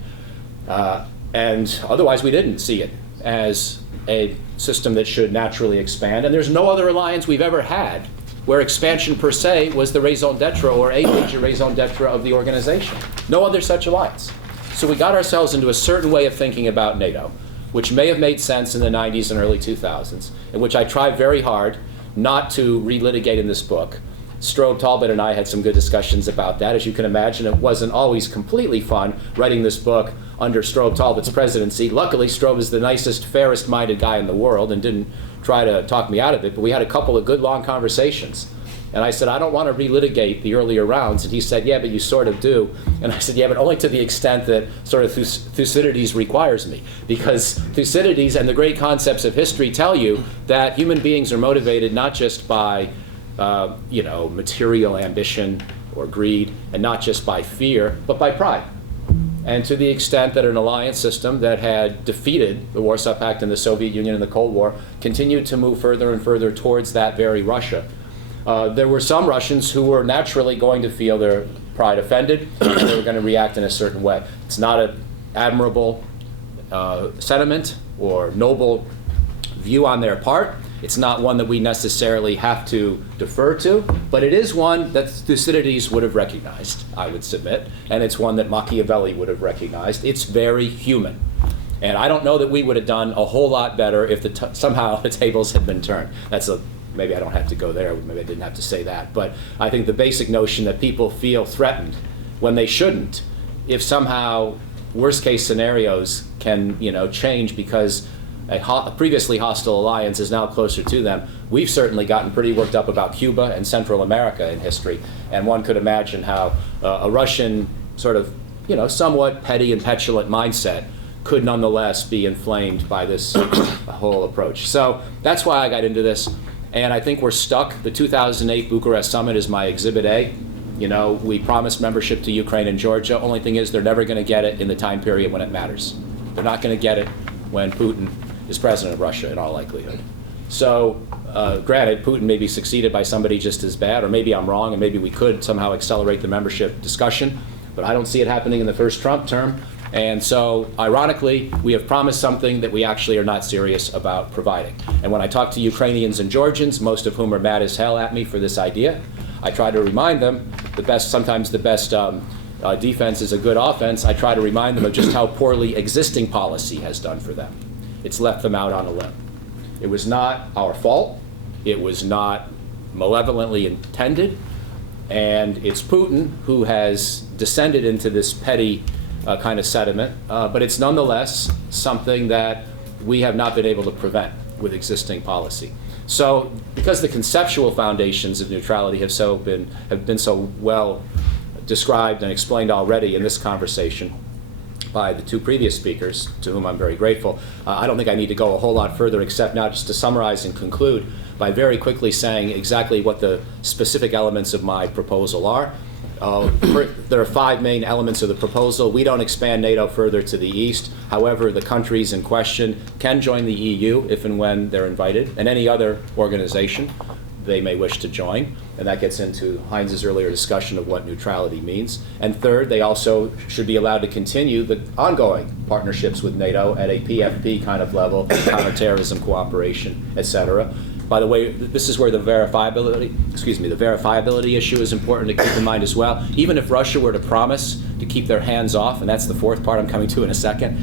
And otherwise, we didn't see it as a system that should naturally expand. And there's no other alliance we've ever had where expansion per se was the raison d'etre or a major raison d'etre of the organization. No other such alliance. So we got ourselves into a certain way of thinking about NATO, which may have made sense in the 90s and early 2000s, and which I tried very hard not to relitigate in this book. Strobe Talbot and I had some good discussions about that. As you can imagine, it wasn't always completely fun writing this book under Strobe Talbot's presidency. Luckily, Strobe is the nicest, fairest-minded guy in the world and didn't try to talk me out of it, but we had a couple of good long conversations. And I said, I don't want to relitigate the earlier rounds. And he said, yeah, but you sort of do. And I said, yeah, but only to the extent that sort of Thucydides requires me. Because Thucydides and the great concepts of history tell you that human beings are motivated not just by material ambition or greed, and not just by fear, but by pride. And to the extent that an alliance system that had defeated the Warsaw Pact and the Soviet Union in the Cold War continued to move further and further towards that very Russia, there were some Russians who were naturally going to feel their pride offended, and they were going to react in a certain way. It's not an admirable sentiment or noble view on their part. It's not one that we necessarily have to defer to, but it is one that Thucydides would have recognized, I would submit, and it's one that Machiavelli would have recognized. It's very human. And I don't know that we would have done a whole lot better if somehow the tables had been turned. Maybe I don't have to go there, maybe I didn't have to say that, but I think the basic notion that people feel threatened when they shouldn't, if somehow worst case scenarios can change because a previously hostile alliance is now closer to them. We've certainly gotten pretty worked up about Cuba and Central America in history, and one could imagine how a Russian sort of, somewhat petty and petulant mindset could nonetheless be inflamed by this whole approach. So that's why I got into this, and I think we're stuck. The 2008 Bucharest summit is my exhibit A. We promised membership to Ukraine and Georgia. Only thing is they're never going to get it in the time period when it matters. They're not going to get it when Putin is president of Russia in all likelihood. So granted, Putin may be succeeded by somebody just as bad, or maybe I'm wrong, and maybe we could somehow accelerate the membership discussion, but I don't see it happening in the first Trump term. And so, ironically, we have promised something that we actually are not serious about providing. And when I talk to Ukrainians and Georgians, most of whom are mad as hell at me for this idea, I try to remind them sometimes the best defense is a good offense. I try to remind them of just how poorly existing policy has done for them. It's left them out on a limb. It was not our fault. It was not malevolently intended. And it's Putin who has descended into this petty kind of sediment. But it's nonetheless something that we have not been able to prevent with existing policy. So because the conceptual foundations of neutrality have been so well described and explained already in this conversation by the two previous speakers, to whom I'm very grateful, I don't think I need to go a whole lot further except now just to summarize and conclude by very quickly saying exactly what the specific elements of my proposal are. There are 5 main elements of the proposal. We don't expand NATO further to the east. However, the countries in question can join the EU if and when they're invited, and any other organization they may wish to join. And that gets into Heinz's earlier discussion of what neutrality means. And third, they also should be allowed to continue the ongoing partnerships with NATO at a PFP kind of level, counterterrorism cooperation, etc. By the way, this is where the verifiability issue is important to keep in mind as well. Even if Russia were to promise to keep their hands off, and that's the fourth part I'm coming to in a second,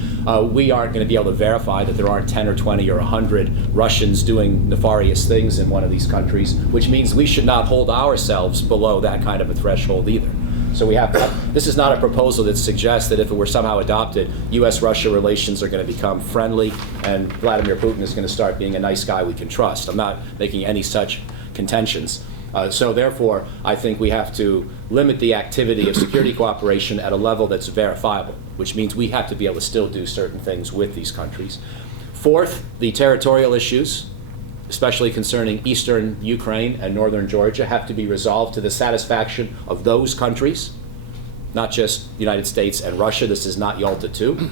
we aren't going to be able to verify that there aren't 10 or 20 or 100 Russians doing nefarious things in one of these countries, which means we should not hold ourselves below that kind of a threshold either. So this is not a proposal that suggests that if it were somehow adopted, U.S.-Russia relations are going to become friendly and Vladimir Putin is going to start being a nice guy we can trust. I'm not making any such contentions. So therefore, I think we have to limit the activity of security cooperation at a level that's verifiable, which means we have to be able to still do certain things with these countries. Fourth, the territorial issues especially concerning eastern Ukraine and northern Georgia, have to be resolved to the satisfaction of those countries, not just the United States and Russia. This is not Yalta II.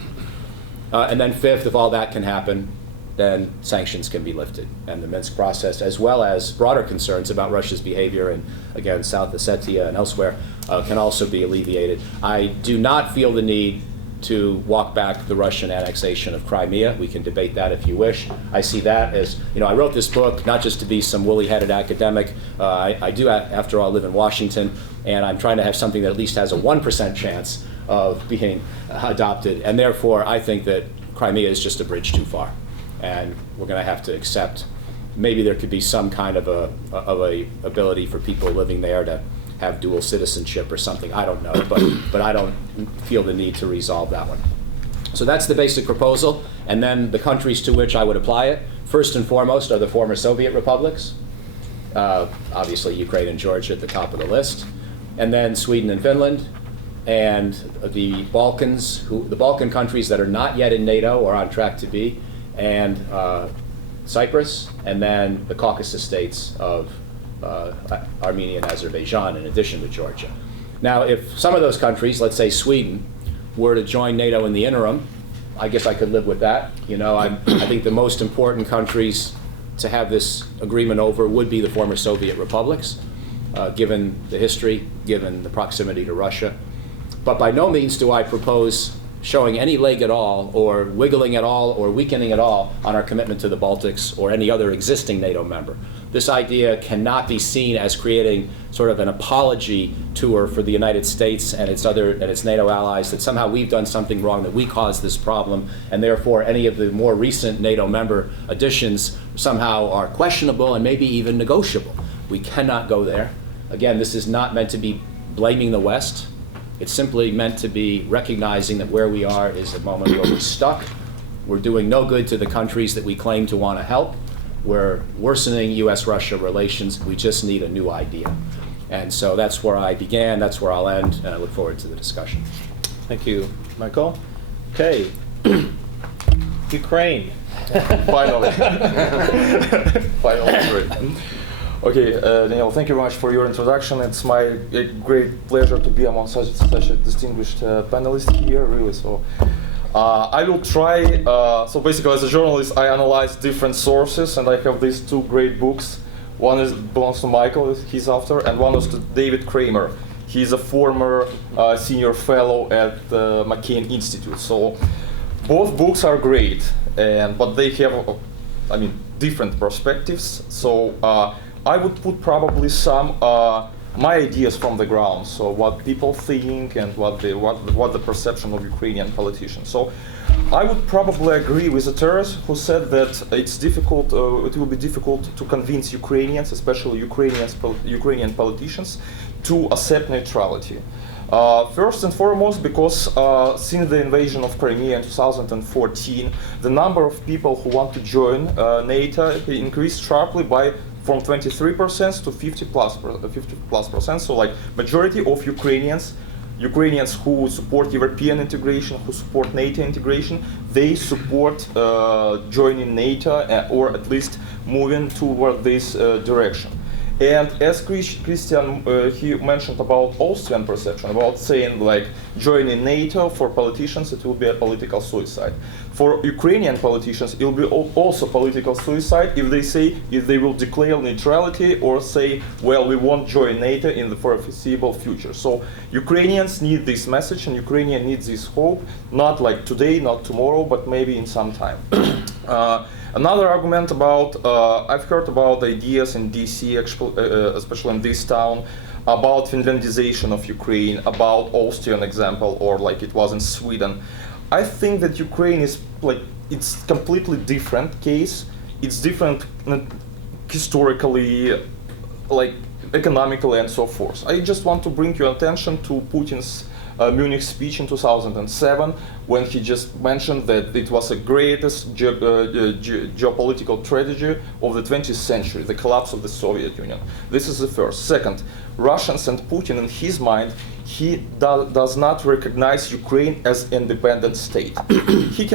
And then fifth, if all that can happen, then sanctions can be lifted. And the Minsk process, as well as broader concerns about Russia's behavior in, again, South Ossetia and elsewhere, can also be alleviated. I do not feel the need to walk back the Russian annexation of Crimea. We can debate that if you wish. I see that as, I wrote this book not just to be some woolly-headed academic. I do, after all, live in Washington, and I'm trying to have something that at least has a 1% chance of being adopted. And therefore, I think that Crimea is just a bridge too far. And we're going to have to accept maybe there could be some kind of a ability for people living there to have dual citizenship or something. I don't know, but I don't feel the need to resolve that one. So that's the basic proposal, and then the countries to which I would apply it, first and foremost, are the former Soviet republics. Obviously, Ukraine and Georgia at the top of the list, and then Sweden and Finland, and the Balkans, the Balkan countries that are not yet in NATO or on track to be, and Cyprus, and then the Caucasus states of Armenia and Azerbaijan in addition to Georgia. Now, if some of those countries, let's say Sweden, were to join NATO in the interim, I guess I could live with that. I think the most important countries to have this agreement over would be the former Soviet republics, given the history, given the proximity to Russia. But by no means do I propose showing any leg at all, or wiggling at all, or weakening at all on our commitment to the Baltics or any other existing NATO member. This idea cannot be seen as creating sort of an apology tour for the United States and its NATO allies, that somehow we've done something wrong, that we caused this problem, and therefore any of the more recent NATO member additions somehow are questionable and maybe even negotiable. We cannot go there. Again, this is not meant to be blaming the West. It's simply meant to be recognizing that where we are is a moment where we're stuck. We're doing no good to the countries that we claim to want to help. We're worsening U.S.-Russia relations. We just need a new idea. And so that's where I began, that's where I'll end, and I look forward to the discussion. Thank you, Michael. Okay, Ukraine. Finally. Finally. Okay, Daniel, thank you very much for your introduction. It's my great pleasure to be among such a distinguished panelist here, really. So I will try, so basically as a journalist, I analyze different sources, and I have these two great books. One belongs to Michael, he's author, and one is to David Kramer. He's a former senior fellow at the McCain Institute. So both books are great, but they have, different perspectives. So I would put probably some my ideas from the ground. So what people think and what the perception of Ukrainian politicians. So I would probably agree with Teres, who said that it's difficult. It will be difficult to convince Ukrainians, especially Ukrainian politicians, to accept neutrality. First and foremost, because since the invasion of Crimea in 2014, the number of people who want to join NATO increased sharply from 23% to 50+%. So, like, majority of Ukrainians who support European integration, who support NATO integration, they support joining NATO or at least moving toward this direction. And as Christian, he mentioned about Austrian perception, about saying like joining NATO for politicians, it will be a political suicide. For Ukrainian politicians, it will be also political suicide if they will declare neutrality or say, well, we won't join NATO in the foreseeable future. So Ukrainians need this message, and Ukrainians need this hope, not like today, not tomorrow, but maybe in some time. Another argument about, I've heard about ideas in DC, especially in this town, about Finlandization of Ukraine, about Austrian example, or like it was in Sweden. I think that Ukraine is like, it's completely different case. It's different historically, like economically and so forth. I just want to bring your attention to Putin's Munich speech in 2007, when he just mentioned that it was the greatest geopolitical tragedy of the 20th century, the collapse of the Soviet Union. This is the first. Second, Russians and Putin, in his mind, he does not recognize Ukraine as independent state. he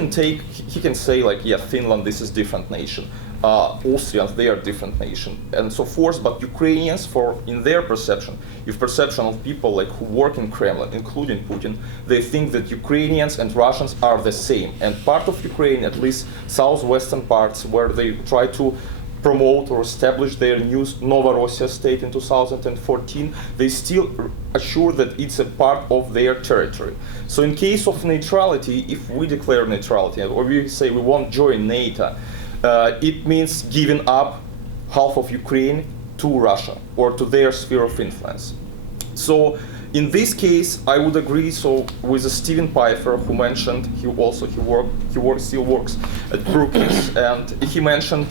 can say like, yeah, Finland, this is different nation. Austrians, they are different nation, and so forth. But Ukrainians, in their perception, if perception of people like who work in Kremlin, including Putin, they think that Ukrainians and Russians are the same. And part of Ukraine, at least southwestern parts, where they try to promote or establish their new Novorossiya state in 2014, they still assure that it's a part of their territory. So in case of neutrality, if we declare neutrality, or we say we won't join NATO, it means giving up half of Ukraine to Russia or to their sphere of influence. So in this case, I would agree with Stephen Pfeiffer, who mentioned still works at Brookings, and he mentioned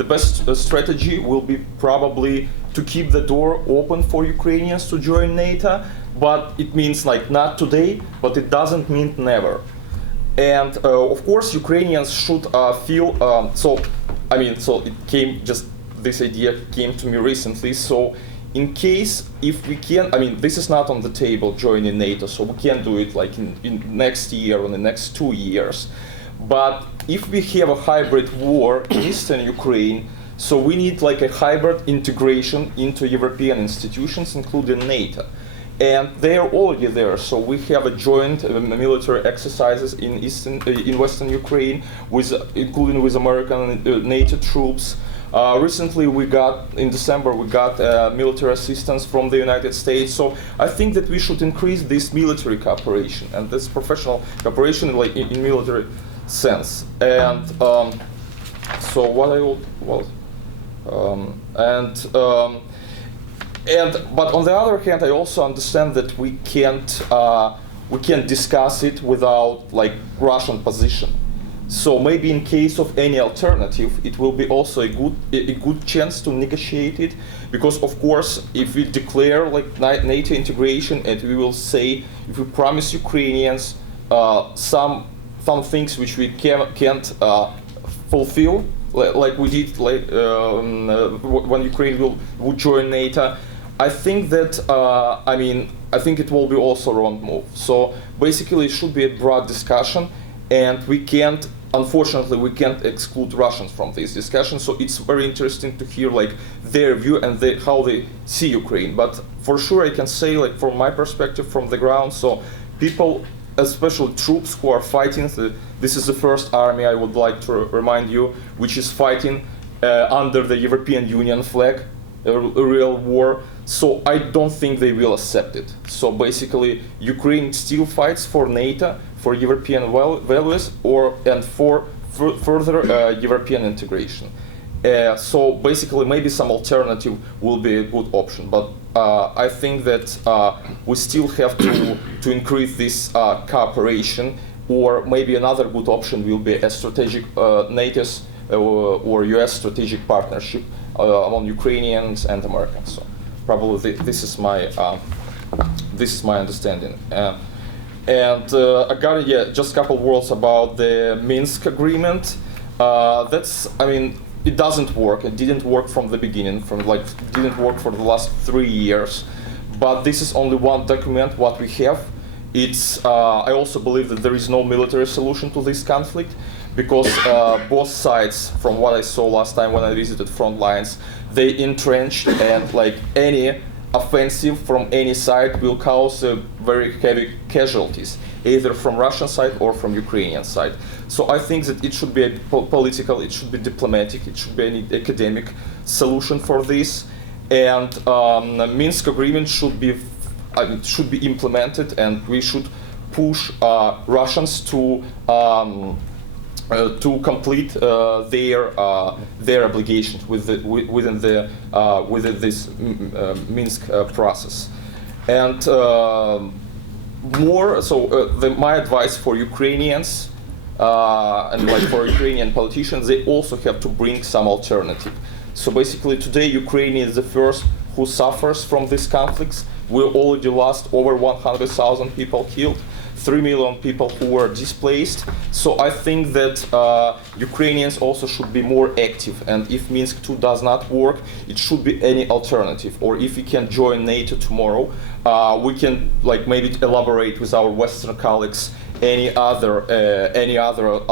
the best strategy will be probably to keep the door open for Ukrainians to join NATO, but it means like not today, but it doesn't mean never. And of course, Ukrainians should feel. This idea came to me recently. So, in case if we can, this is not on the table joining NATO, so we can't do it like in next year or in the next 2 years. But if we have a hybrid war in eastern Ukraine, so we need like a hybrid integration into European institutions, including NATO. And they are already there. So we have a joint military exercises in Western Ukraine, including with American NATO troops. Recently, in December, we got military assistance from the United States. So I think that we should increase this military cooperation and this professional cooperation, like in military sense. And but on the other hand, I also understand that we can't discuss it without like Russian position. So maybe in case of any alternative, it will be also a good chance to negotiate it, because of course, if we declare like NATO integration and we will say, if we promise Ukrainians some things which we can't fulfill, like we did when Ukraine would join NATO. I think that I think it will be also a wrong move. So basically, it should be a broad discussion, and unfortunately, we can't exclude Russians from this discussion. So it's very interesting to hear like their view and how they see Ukraine. But for sure, I can say like from my perspective, from the ground, so people, especially troops who are fighting. This is the first army, I would like to remind you, which is fighting under the European Union flag, a real war. So I don't think they will accept it. So basically, Ukraine still fights for NATO, for European values, and for further European integration. So basically, maybe some alternative will be a good option. But I think that we still have to increase this cooperation, or maybe another good option will be a strategic NATO's or US strategic partnership among Ukrainians and Americans. So probably this is my understanding. And just a couple words about the Minsk agreement. It doesn't work. It didn't work from the beginning. Didn't work for the last 3 years. But this is only one document. What we have, I also believe that there is no military solution to this conflict, because both sides, from what I saw last time when I visited front lines, they entrenched, and like any offensive from any side will cause very heavy casualties, either from Russian side or from Ukrainian side. So I think that it should be a political, it should be diplomatic, it should be an academic solution for this, and Minsk agreement should be implemented, and we should push Russians to complete their obligations within this Minsk process. And my advice for Ukrainians and like for Ukrainian politicians, they also have to bring some alternative. So basically, today Ukraine is the first who suffers from these conflicts. We already lost over 100,000 people killed. 3 million people who were displaced. So I think that Ukrainians also should be more active. And if Minsk II does not work, it should be any alternative. Or if we can join NATO tomorrow, we can like maybe elaborate with our Western colleagues any other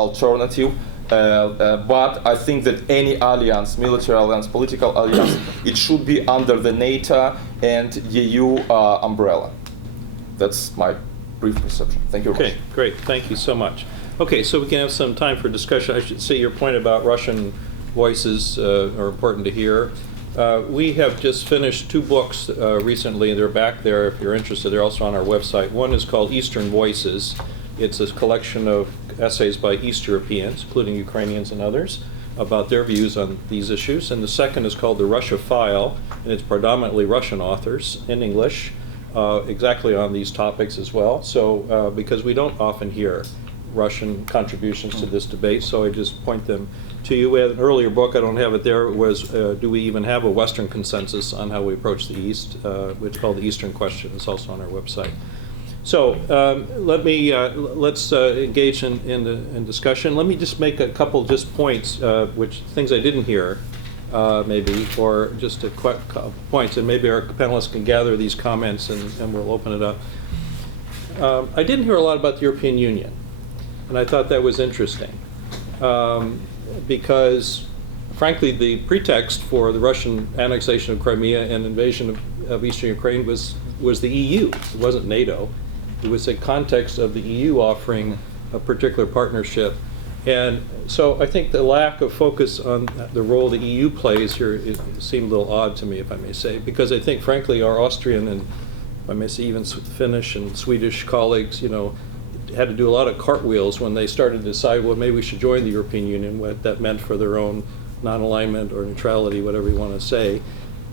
alternative. But I think that any alliance, military alliance, political alliance, it should be under the NATO and EU umbrella. That's my brief perception. Thank you very much. Okay, great. Thank you so much. Okay, so we can have some time for discussion. I should say your point about Russian voices are important to hear. We have just finished 2 books recently. They're back there if you're interested. They're also on our website. One is called Eastern Voices. It's a collection of essays by East Europeans, including Ukrainians and others, about their views on these issues. And the second is called The Russia File, and it's predominantly Russian authors in English, exactly on these topics as well. So, because we don't often hear Russian contributions to this debate, so I just point them to you. We had an earlier book, I don't have it there, was Do We Even Have a Western Consensus on How We Approach the East, which is called The Eastern Question. It's also on our website. So let's engage in discussion. Let me just make a couple just points, which things I didn't hear, maybe, or just a quick points, and maybe our panelists can gather these comments and we'll open it up. I didn't hear a lot about the European Union, and I thought that was interesting, because frankly the pretext for the Russian annexation of Crimea and invasion of eastern Ukraine was the EU. It wasn't NATO. It was a context of the EU offering a particular partnership. And so I think the lack of focus on the role the EU plays here seemed a little odd to me, if I may say, because I think, frankly, our Austrian and, if I may say, even Finnish and Swedish colleagues, had to do a lot of cartwheels when they started to decide, well, maybe we should join the European Union, what that meant for their own non-alignment or neutrality, whatever you want to say.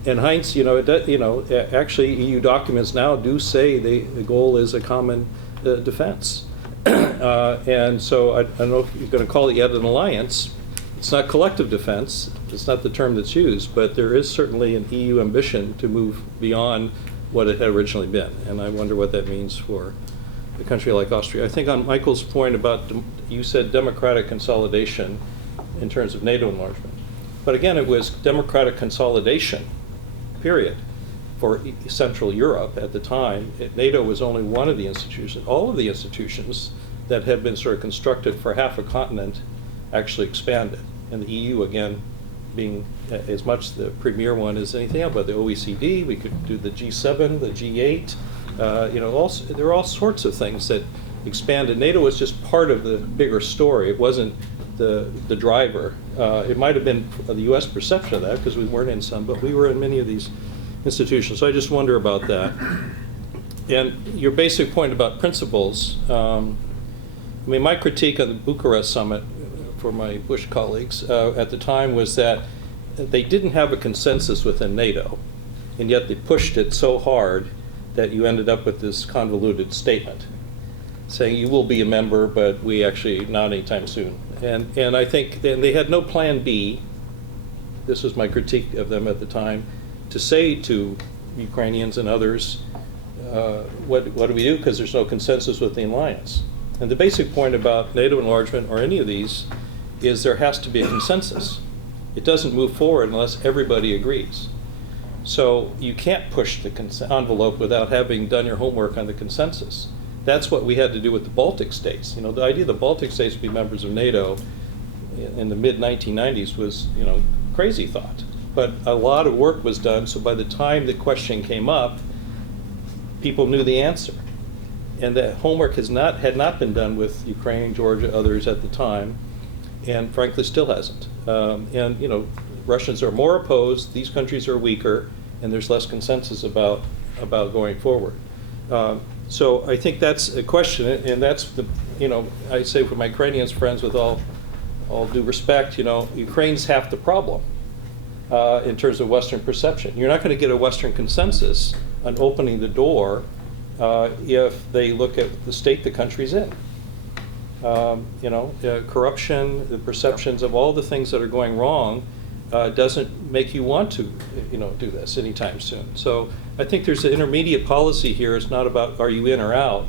And Heinz, actually EU documents now do say the goal is a common defense. And so I don't know if you're going to call it yet an alliance. It's not collective defense. It's not the term that's used, but there is certainly an EU ambition to move beyond what it had originally been. And I wonder what that means for a country like Austria. I think on Michael's point about, you said democratic consolidation in terms of NATO enlargement. But again, it was democratic consolidation, period, for Central Europe at the time. NATO was only one of the institutions. All of the institutions that had been sort of constructed for half a continent actually expanded. And the EU, again, being as much the premier one as anything else, but the OECD, we could do the G7, the G8, there are all sorts of things that expanded. NATO was just part of the bigger story. It wasn't the driver. It might have been the U.S. perception of that because we weren't in some, but we were in many of these institutions. So I just wonder about that. And your basic point about principles, my critique on the Bucharest summit for my Bush colleagues at the time was that they didn't have a consensus within NATO, and yet they pushed it so hard that you ended up with this convoluted statement saying you will be a member, but we actually not anytime soon. And I think they had no plan B. This was my critique of them at the time, to say to Ukrainians and others, what do we do? Because there's no consensus with the alliance. And the basic point about NATO enlargement or any of these is there has to be a consensus. It doesn't move forward unless everybody agrees. So you can't push the envelope without having done your homework on the consensus. That's what we had to do with the Baltic states. The idea the Baltic states would be members of NATO in the mid-1990s was, crazy thought. But a lot of work was done, so by the time the question came up, people knew the answer. And that homework had not been done with Ukraine, Georgia, others at the time, and frankly still hasn't. Russians are more opposed, these countries are weaker, and there's less consensus about going forward. So I think that's a question, and that's I say for my Ukrainian friends with all due respect, Ukraine's half the problem in terms of Western perception. You're not going to get a Western consensus on opening the door if they look at the state the country's in. Corruption, the perceptions of all the things that are going wrong doesn't make you want to, do this anytime soon. So I think there's an intermediate policy here. It's not about are you in or out.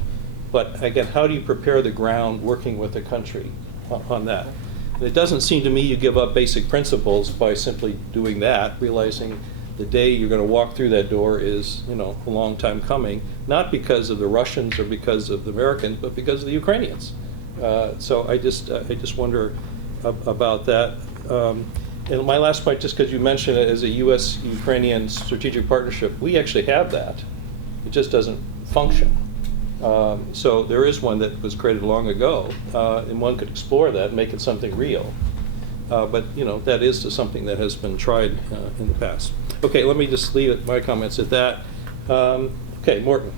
But again, how do you prepare the ground working with the country on that? And it doesn't seem to me you give up basic principles by simply doing that, realizing the day you're going to walk through that door is, a long time coming, not because of the Russians or because of the Americans, but because of the Ukrainians. So I just wonder about that. And my last point, just because you mentioned it as a U.S.-Ukrainian strategic partnership, we actually have that. It just doesn't function. So there is one that was created long ago, and one could explore that and make it something real. But that is something that has been tried in the past. Okay, let me just leave my comments at that. Okay, Morten,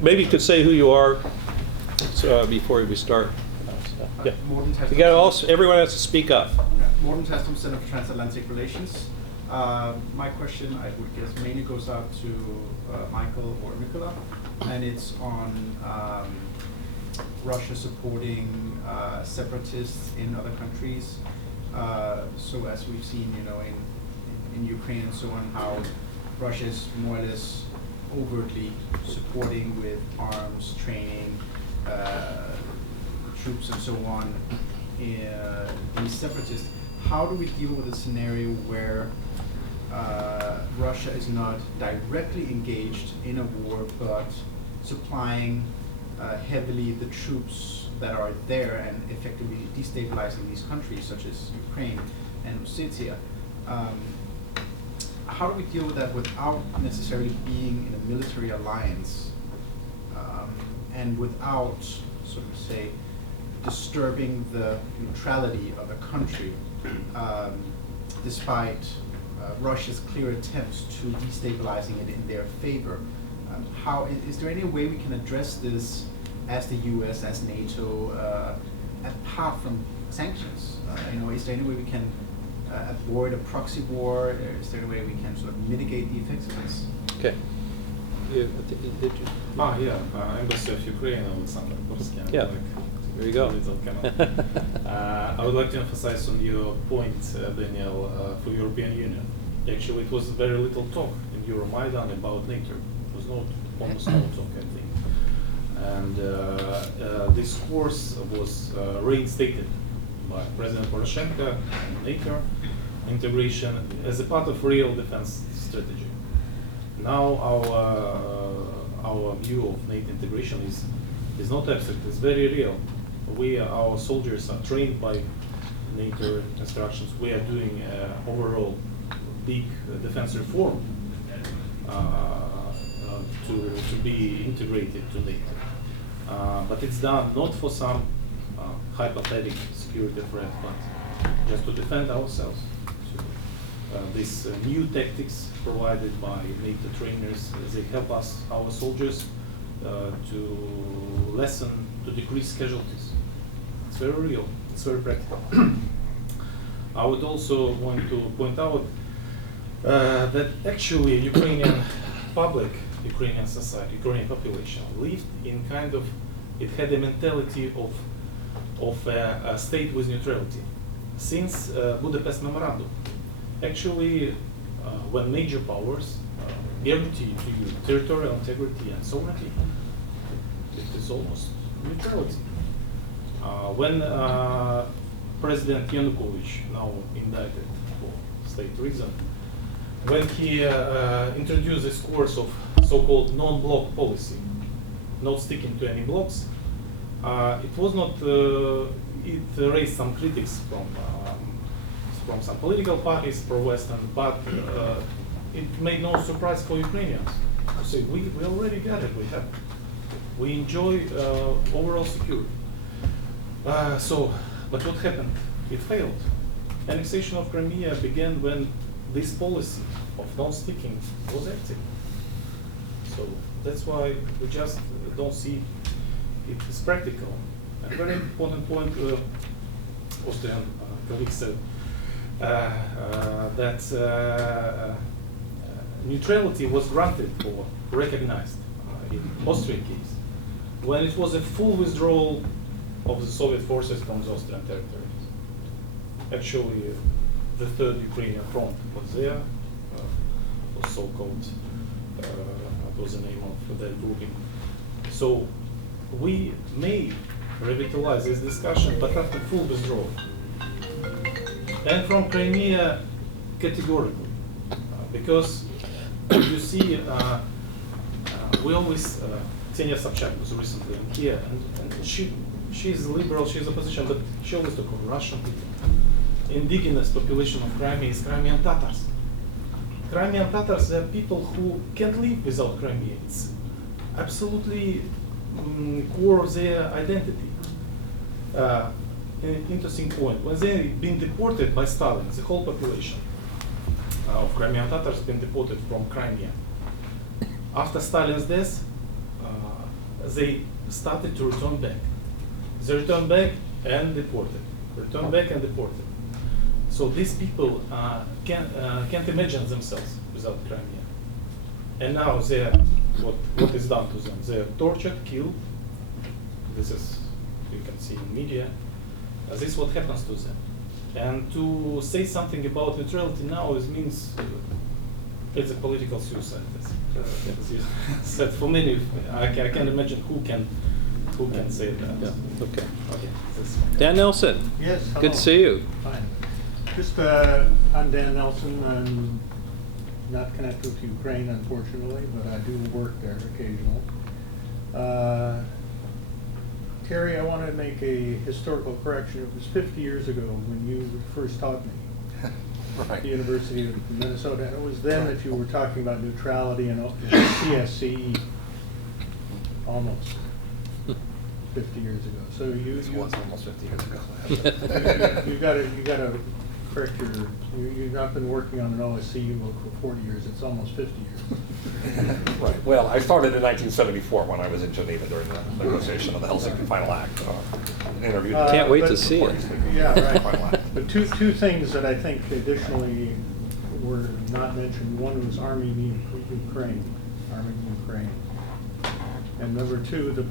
maybe you could say who you are before we start. Yeah. Morten You got also, everyone has to speak up. Morten Testomson of Transatlantic Relations. My question, I would guess, mainly goes out to Michael or Nicola, and it's on Russia supporting separatists in other countries. So as we've seen, in Ukraine and so on, how Russia is more or less overtly supporting with arms, training, troops and so on, these separatists. How do we deal with a scenario where Russia is not directly engaged in a war, but supplying heavily the troops that are there and effectively destabilizing these countries, such as Ukraine and Ossetia? How do we deal with that without necessarily being in a military alliance, and without, sort of say, disturbing the neutrality of a country, despite Russia's clear attempts to destabilizing it in their favor? How is there any way we can address this as the U.S., as NATO, apart from sanctions? Is there any way we can avoid a proxy war? Is there any way we can sort of mitigate the effects of this? Okay. Embassy of Ukraine, Alexander Korsky. Yeah. There you go. I would like to emphasize on your point, Daniel, for European Union. Actually, it was very little talk in Euromaidan about NATO. It was almost no talk, I think. And this course was reinstated by President Poroshenko and NATO integration as a part of real defense strategy. Now our view of NATO integration is not abstract, it's very real. Our soldiers are trained by NATO instructions. We are doing overall big defense reform to be integrated to NATO. But it's done not for some hypothetical security threat, but just to defend ourselves. So, these new tactics provided by NATO trainers, they help us, our soldiers, to decrease casualties. It's very real, it's very practical. I would also want to point out that actually Ukrainian public, Ukrainian society, Ukrainian population lived in it had a mentality of a state with neutrality since Budapest Memorandum. Actually, when major powers guarantee to you territorial integrity and sovereignty, it is almost neutrality. When President Yanukovych, now indicted for state treason, when he introduced this course of so-called non-block policy, not sticking to any blocks, it was not. It raised some critics from some political parties pro-Western, but it made no surprise for Ukrainians. So we already got it. We enjoy overall security. But what happened? It failed. Annexation of Crimea began when this policy of non-sticking was active. So that's why we just don't see it is practical. A very important point, Austrian colleague said that neutrality was granted or recognized in Austrian case when it was a full withdrawal of the Soviet forces from the Austrian territories. Actually, the third Ukrainian front was there, was so-called, what was the name of that grouping. So we may revitalize this discussion, but after full withdrawal. And from Crimea, categorically, because you see, we always, Ksenia Sobchak was recently in here, and she's liberal, she's opposition, but she always talk of Russian people. Indigenous population of Crimea is Crimean Tatars. Crimean Tatars are people who can't live without Crimea. It's absolutely core of their identity. An interesting point, when they've been deported by Stalin, the whole population of Crimean Tatars been deported from Crimea. After Stalin's death, they started to return back. They returned back and deported, returned back and deported. So these people can't imagine themselves without Crimea. And now they're, what is done to them? They're tortured, killed. This is, you can see in media. This is what happens to them. And to say something about neutrality now means it's a political suicide. As you said, for many, I can't imagine who can say that. Yeah. Okay. Okay. Dan Nelson. Yes, hello. Good to see you. Fine. Just, I'm Dan Nelson. I'm not connected with Ukraine, unfortunately, but I do work there occasionally. Terry, I want to make a historical correction. It was 50 years ago when you first taught me at the University of Minnesota. And it was then that you were talking about neutrality and CSCE, almost 50 years ago. So It was almost 50 years ago. you got to correct you've not been working on an OSCE book for 40 years. It's almost 50 years. Right. Well, I started in 1974 when I was in Geneva during the negotiation of the Helsinki Final Act. Interviewed. Can't wait to but- see it. Yeah, Final right. Act. But two things that I think additionally were not mentioned. One was arming Ukraine. And number two, the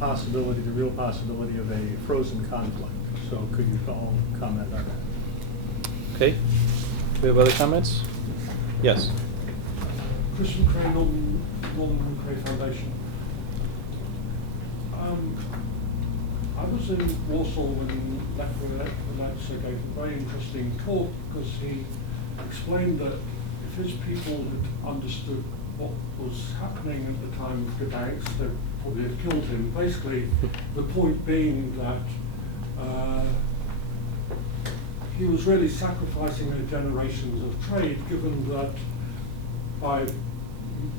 real possibility of a frozen conflict. So could you all comment on that? Okay. Do we have other comments? Yes. Christian Crane, Northern Ukraine Foundation. I was in Warsaw when Lech Walesa gave a very interesting talk because he explained that if his people had understood what was happening at the time of Gdansk, they'd probably have killed him. Basically, the point being that he was really sacrificing their generations of trade, given that by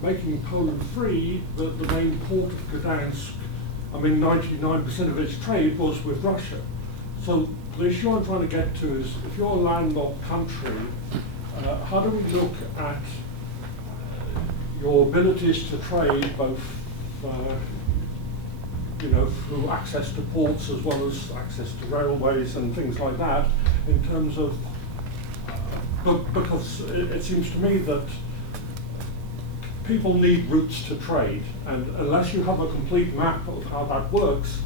making Poland free, the main port of Gdansk, 99% of its trade was with Russia. So the issue I'm trying to get to is, if you're a landlocked country, how do we look at your abilities to trade both through access to ports as well as access to railways and things like that, in terms of, because it seems to me that people need routes to trade, and unless you have a complete map of how that works,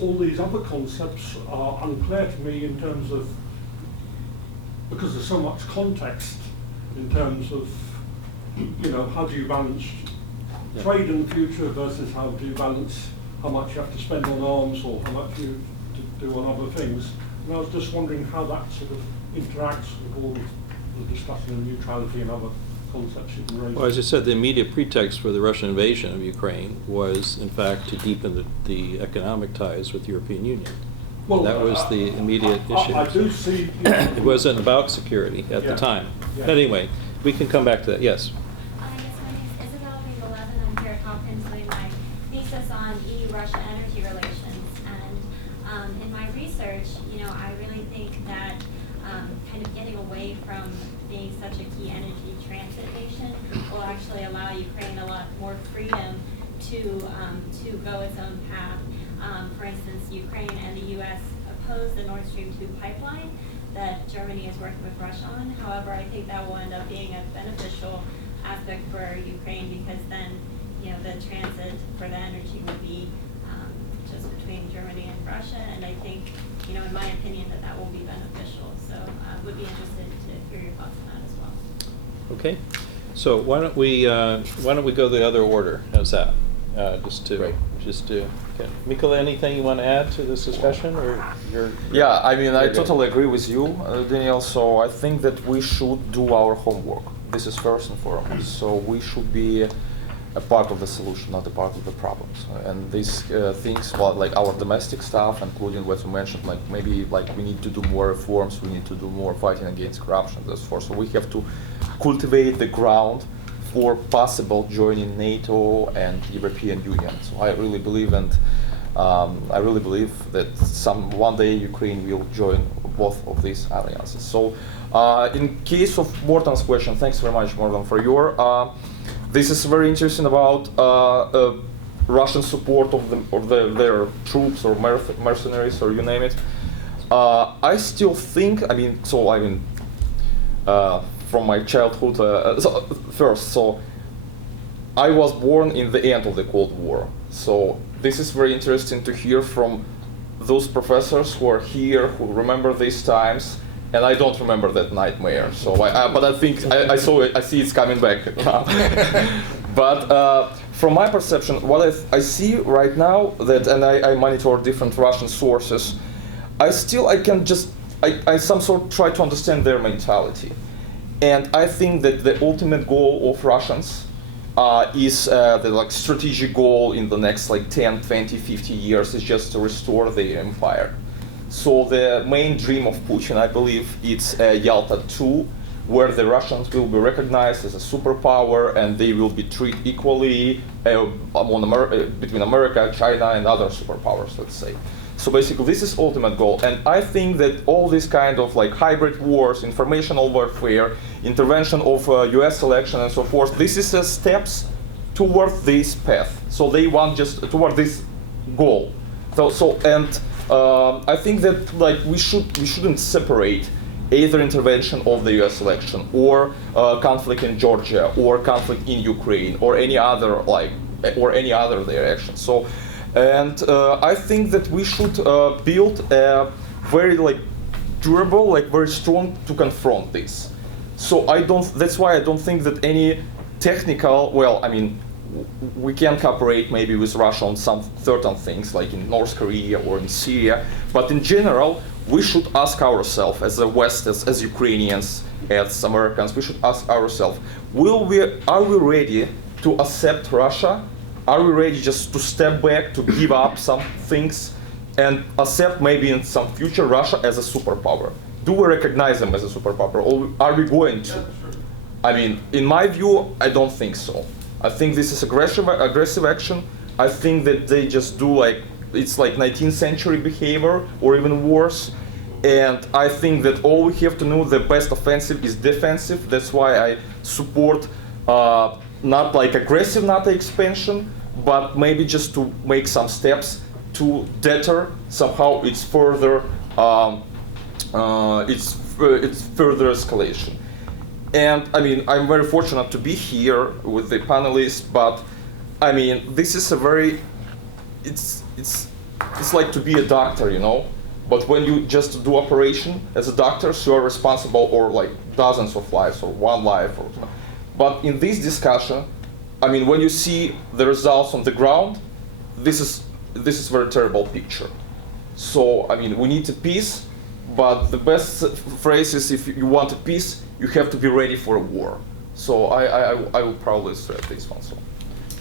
all these other concepts are unclear to me in terms of, because there's so much context in terms of, how do you balance trade in the future versus how do you balance how much you have to spend on arms or how much you do on other things. And I was just wondering how that sort of interacts with all the discussion of neutrality and other concepts you can raise. Well, as I said, the immediate pretext for the Russian invasion of Ukraine was, in fact, to deepen the economic ties with the European Union. Well, that was the immediate issue. I do see. It wasn't about security at the time. Yeah. But anyway, we can come back to that. Yes. Yes, my name is Isabel Ring-11. I'm here at Hopkins doing my thesis on EU-Russia energy relations. And in my research, I really think that kind of getting away from being such a key energy transit nation will actually allow Ukraine a lot more freedom to go its own path. For instance, Ukraine and the U.S. opposed the Nord Stream 2 pipeline that Germany is working with Russia on. However, I think that will end up being a beneficial aspect for Ukraine, because then, the transit for the energy would be just between Germany and Russia. And I think, in my opinion, that will be beneficial. So I would be interested to hear your thoughts on that as well. Okay. So why don't we go the other order? How's that? Great. Okay. Mikola, anything you want to add to this discussion, or you're? Yeah, I mean, I you're good? totally agree with you, Daniel. So I think that we should do our homework. This is first and foremost. So we should be a part of the solution, not a part of the problems. And these things, well, like our domestic stuff, including what you mentioned, like maybe like we need to do more reforms, we need to do more fighting against corruption. That's for. So we have to cultivate the ground for possible joining NATO and European Union. So I really believe, and I really believe that one day Ukraine will join both of these alliances. So in case of Morton's question, thanks very much, Morton, for your. This is very interesting about Russian support of their troops or mercenaries or you name it. I still think, from my childhood, so I was born in the end of the Cold War. So this is very interesting to hear from those professors who are here, who remember these times, and I don't remember that nightmare. So, but I think I saw it. I see it's coming back. But from my perception, what I see right now, that, and I monitor different Russian sources, I can just some sort try to understand their mentality. And I think that the ultimate goal of Russians is the strategic goal in the next 10, 20, 50 years is just to restore the empire. So the main dream of Putin, I believe, it's Yalta II, where the Russians will be recognized as a superpower and they will be treated equally between America, China, and other superpowers, let's say. So basically, this is ultimate goal, and I think that all these kind of hybrid wars, informational warfare, intervention of U.S. election, and so forth, this is steps toward this path. So they want just toward this goal. I think that we shouldn't separate either intervention of the U.S. election or conflict in Georgia or conflict in Ukraine or any other direction. So. And I think that we should build a very durable, very strong to confront this. So that's why I don't think that any technical, we can cooperate maybe with Russia on some certain things, like in North Korea or in Syria. But in general, we should ask ourselves, as the West, as Ukrainians, as Americans, we should ask ourselves, are we ready to accept Russia? Are we ready just to step back, to give up some things, and accept maybe in some future Russia as a superpower? Do we recognize them as a superpower, or are we going to? In my view, I don't think so. I think this is aggressive action. I think that they just do it's 19th century behavior, or even worse. And I think that all we have to know, the best offensive is defensive. That's why I support not aggressive NATO expansion, but maybe just to make some steps to deter somehow its further escalation. And I'm very fortunate to be here with the panelists, but this is a very, it's like to be a doctor, But when you just do operation as a doctor, so you are responsible for dozens of lives or one life or something. But in this discussion, when you see the results on the ground, this is a very terrible picture. So, we need a peace, but the best phrase is, if you want a peace, you have to be ready for a war. So I will probably stress this one. So.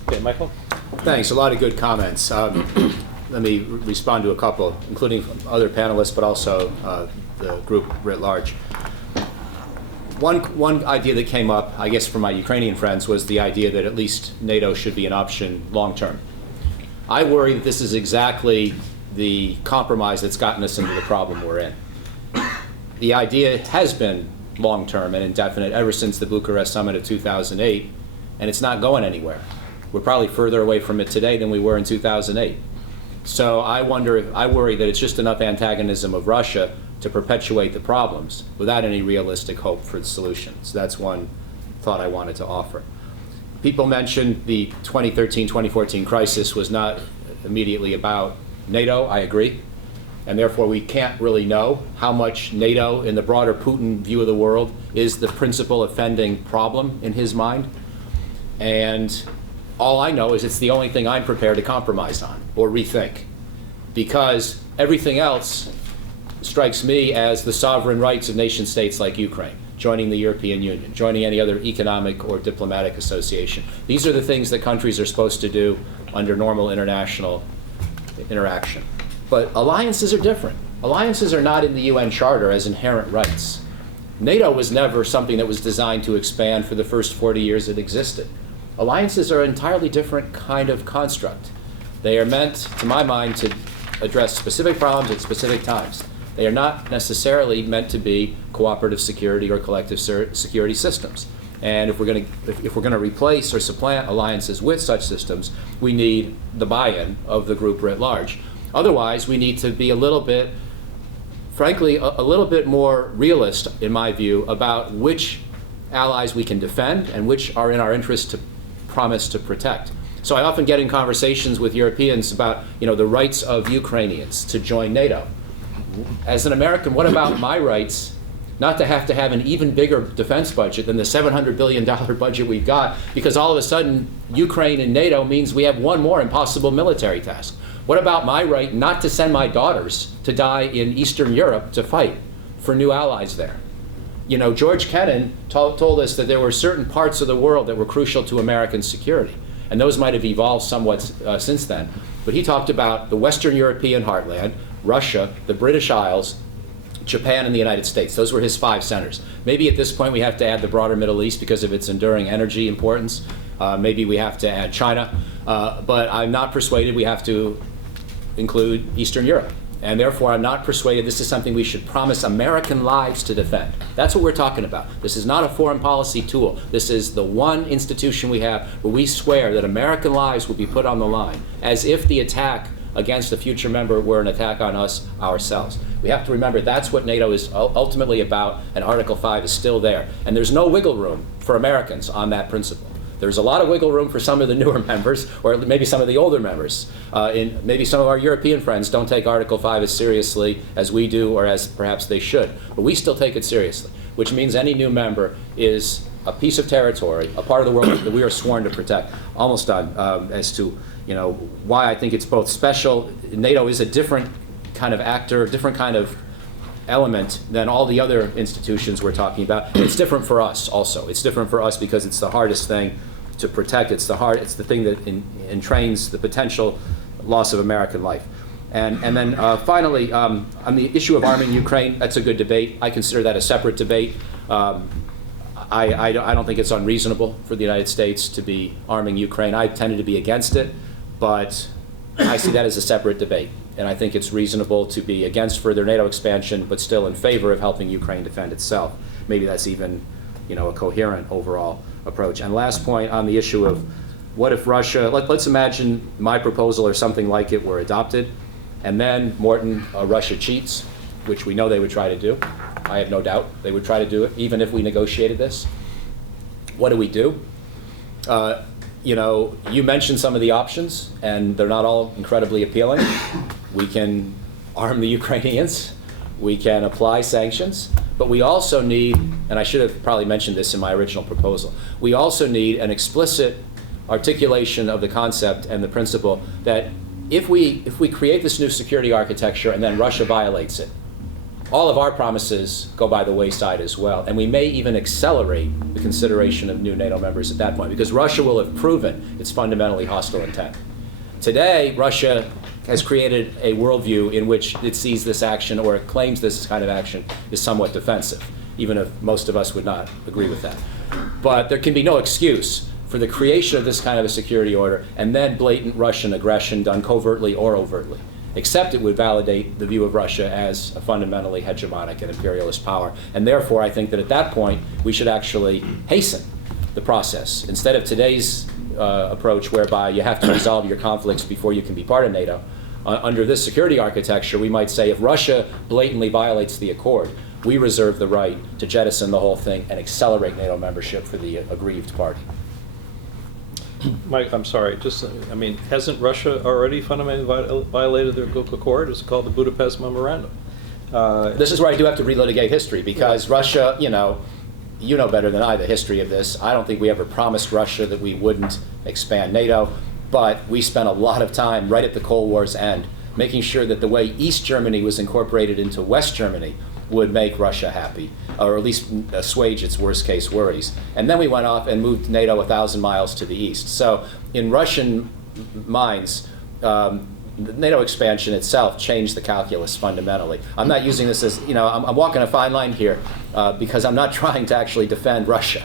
Okay, Michael? Thanks, a lot of good comments. Let me respond to a couple, including other panelists, but also the group writ large. One idea that came up, I guess, from my Ukrainian friends, was the idea that at least NATO should be an option long term. I worry that this is exactly the compromise that's gotten us into the problem we're in. The idea has been long term and indefinite ever since the Bucharest summit of 2008, and it's not going anywhere. We're probably further away from it today than we were in 2008. So I worry that it's just enough antagonism of Russia to perpetuate the problems without any realistic hope for the solution. So that's one thought I wanted to offer. People mentioned the 2013-2014 crisis was not immediately about NATO. I agree. And therefore we can't really know how much NATO, in the broader Putin view of the world, is the principal offending problem in his mind. And all I know is it's the only thing I'm prepared to compromise on or rethink, because everything else strikes me as the sovereign rights of nation states like Ukraine, joining the European Union, joining any other economic or diplomatic association. These are the things that countries are supposed to do under normal international interaction. But alliances are different. Alliances are not in the UN Charter as inherent rights. NATO was never something that was designed to expand for the first 40 years it existed. Alliances are an entirely different kind of construct. They are meant, to my mind, to address specific problems at specific times. They are not necessarily meant to be cooperative security or collective security systems. And if we're going to replace or supplant alliances with such systems, we need the buy-in of the group writ large. Otherwise, we need to be a little bit, frankly, a little bit more realist, in my view, about which allies we can defend and which are in our interest to promise to protect. So I often get in conversations with Europeans about, the rights of Ukrainians to join NATO. As an American, what about my rights not to have an even bigger defense budget than the $700 billion budget we've got, because all of a sudden Ukraine and NATO means we have one more impossible military task? What about my right not to send my daughters to die in Eastern Europe to fight for new allies there? George Kennan told us that there were certain parts of the world that were crucial to American security, and those might have evolved somewhat since then. But he talked about the Western European heartland, Russia, the British Isles, Japan, and the United States. Those were his 5 centers. Maybe at this point we have to add the broader Middle East because of its enduring energy importance. Maybe we have to add China. But I'm not persuaded we have to include Eastern Europe. And therefore, I'm not persuaded this is something we should promise American lives to defend. That's what we're talking about. This is not a foreign policy tool. This is the one institution we have where we swear that American lives will be put on the line, as if the attack against a future member were an attack on us ourselves. We have to remember that's what NATO is ultimately about, and Article 5 is still there. And there's no wiggle room for Americans on that principle. There's a lot of wiggle room for some of the newer members, or maybe some of the older members. Maybe some of our European friends don't take Article 5 as seriously as we do, or as perhaps they should. But we still take it seriously, which means any new member is a piece of territory, a part of the world that we are sworn to protect. Almost done. As to why I think it's both special. NATO is a different kind of actor, different kind of element than all the other institutions we're talking about. It's different for us also. It's different for us because it's the hardest thing to protect. It's the thing that entrains the potential loss of American life. And then finally, on the issue of arming Ukraine, that's a good debate. I consider that a separate debate. I don't think it's unreasonable for the United States to be arming Ukraine. I tended to be against it, but I see that as a separate debate. And I think it's reasonable to be against further NATO expansion, but still in favor of helping Ukraine defend itself. Maybe that's even, a coherent overall approach. And last point on the issue of what if Russia, let's imagine my proposal or something like it were adopted, and then, Morton, Russia cheats, which we know they would try to do. I have no doubt they would try to do it, even if we negotiated this. What do we do? You mentioned some of the options, and they're not all incredibly appealing. We can arm the Ukrainians. We can apply sanctions. But we also need, and I should have probably mentioned this in my original proposal, we also need an explicit articulation of the concept and the principle that if we create this new security architecture and then Russia violates it, all of our promises go by the wayside as well, and we may even accelerate the consideration of new NATO members at that point, because Russia will have proven its fundamentally hostile intent. Today, Russia has created a worldview in which it sees this action, or it claims this kind of action, is somewhat defensive, even if most of us would not agree with that. But there can be no excuse for the creation of this kind of a security order and then blatant Russian aggression done covertly or overtly, except it would validate the view of Russia as a fundamentally hegemonic and imperialist power. And therefore, I think that at that point, we should actually hasten the process. Instead of today's approach whereby you have to resolve your conflicts before you can be part of NATO, under this security architecture, we might say if Russia blatantly violates the accord, we reserve the right to jettison the whole thing and accelerate NATO membership for the aggrieved party. Mike, I'm sorry, hasn't Russia already fundamentally violated their accord? It's called the Budapest Memorandum. This is where I do have to relitigate history, because Russia, you know better than I the history of this. I don't think we ever promised Russia that we wouldn't expand NATO, but we spent a lot of time right at the Cold War's end making sure that the way East Germany was incorporated into West Germany would make Russia happy, or at least assuage its worst case worries. And then we went off and moved NATO 1,000 miles to the east. So in Russian minds, the NATO expansion itself changed the calculus fundamentally. I'm not using this as, I'm walking a fine line here because I'm not trying to actually defend Russia.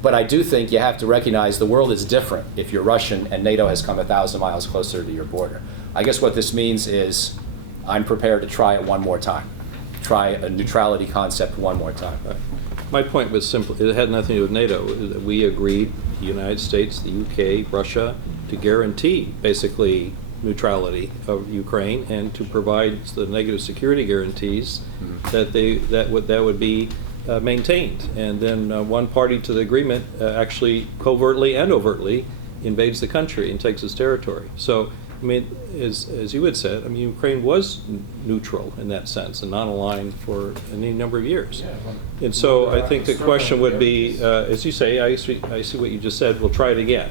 But I do think you have to recognize the world is different if you're Russian and NATO has come 1,000 miles closer to your border. I guess what this means is I'm prepared to try it one more time. Try a neutrality concept one more time. My point was simple. It had nothing to do with NATO. We agreed, the United States, the UK, Russia, to guarantee basically neutrality of Ukraine and to provide the negative security guarantees that would be maintained. And then one party to the agreement actually covertly and overtly invades the country and takes its territory. So, I mean, as you had said, I mean, Ukraine was neutral in that sense and non-aligned for any number of years. Yeah, and so I think the question would be, as you say, I see what you just said, we'll try it again.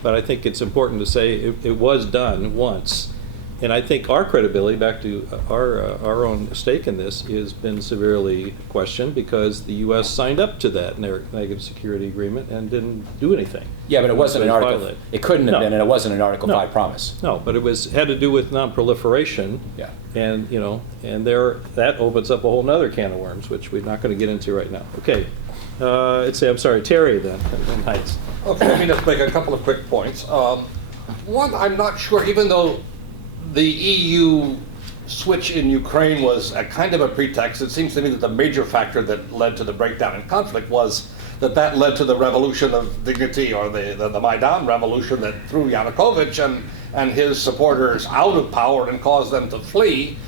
But I think it's important to say it was done once. And I think our credibility, back to our own stake in this, has been severely questioned because the U.S. signed up to that negative security agreement and didn't do anything. Yeah, but it wasn't an Article. It couldn't have been, and it wasn't an Article 5 promise. No, but it had to do with non-proliferation. Yeah. And that opens up a whole other can of worms, which we're not going to get into right now. Okay, I'm sorry, Terry then. Heights. Okay, let me just make a couple of quick points. One, I'm not sure, even though the EU switch in Ukraine was a kind of a pretext, it seems to me that the major factor that led to the breakdown in conflict was that led to the revolution of dignity, or the Maidan revolution that threw Yanukovych and his supporters out of power and caused them to flee,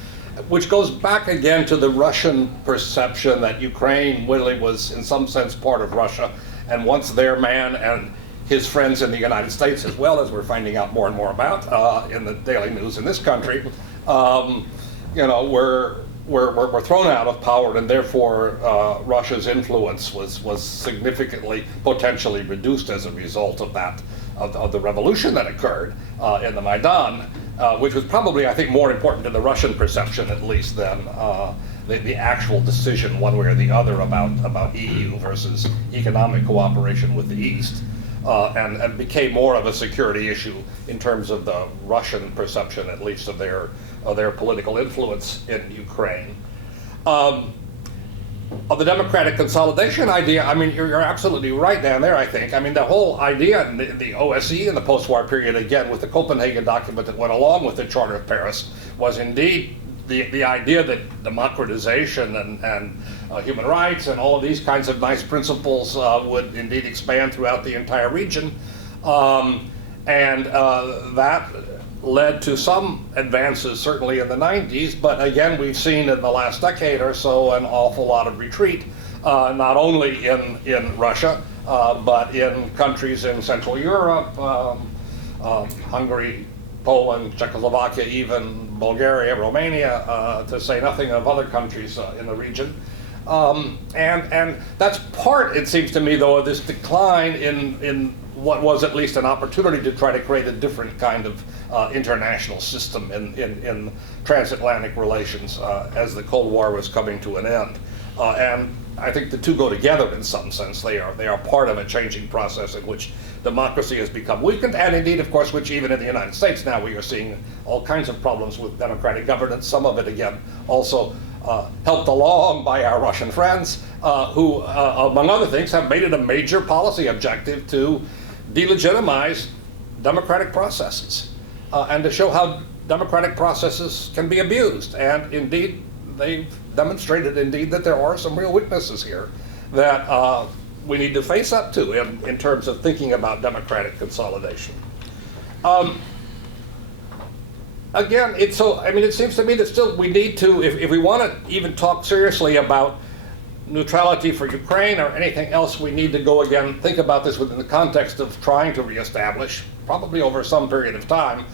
which goes back again to the Russian perception that Ukraine really was in some sense part of Russia, and once their man and his friends in the United States, as well as we're finding out more and more about in the daily news in this country, were thrown out of power, and therefore Russia's influence was significantly, potentially reduced as a result of that, of the revolution that occurred in the Maidan, which was probably, I think, more important to the Russian perception, at least, than the actual decision, one way or the other, about EU versus economic cooperation with the East. And became more of a security issue in terms of the Russian perception, at least, of their political influence in Ukraine. Of the democratic consolidation idea, I mean, you're absolutely right down there, I think. I mean, the whole idea in the OSCE in the post-war period, again, with the Copenhagen document that went along with the Charter of Paris, was indeed the idea that democratization and human rights and all of these kinds of nice principles would indeed expand throughout the entire region. And that led to some advances, certainly in the 90s, but again, we've seen in the last decade or so an awful lot of retreat, not only in Russia, but in countries in Central Europe, Hungary, Poland, Czechoslovakia, even Bulgaria, Romania, to say nothing of other countries in the region. And that's part, it seems to me, though, of this decline in what was at least an opportunity to try to create a different kind of international system in transatlantic relations as the Cold War was coming to an end. And I think the two go together in some sense. They are part of a changing process in which democracy has become weakened, and indeed, of course, which even in the United States now we are seeing all kinds of problems with democratic governance, some of it, again, also helped along by our Russian friends, who, among other things, have made it a major policy objective to delegitimize democratic processes and to show how democratic processes can be abused. And indeed, they've demonstrated, indeed, that there are some real weaknesses here that we need to face up to in terms of thinking about democratic consolidation. Again, it seems to me that still we need to, if we want to even talk seriously about neutrality for Ukraine or anything else, we need to go again, think about this within the context of trying to reestablish, probably over some period of time,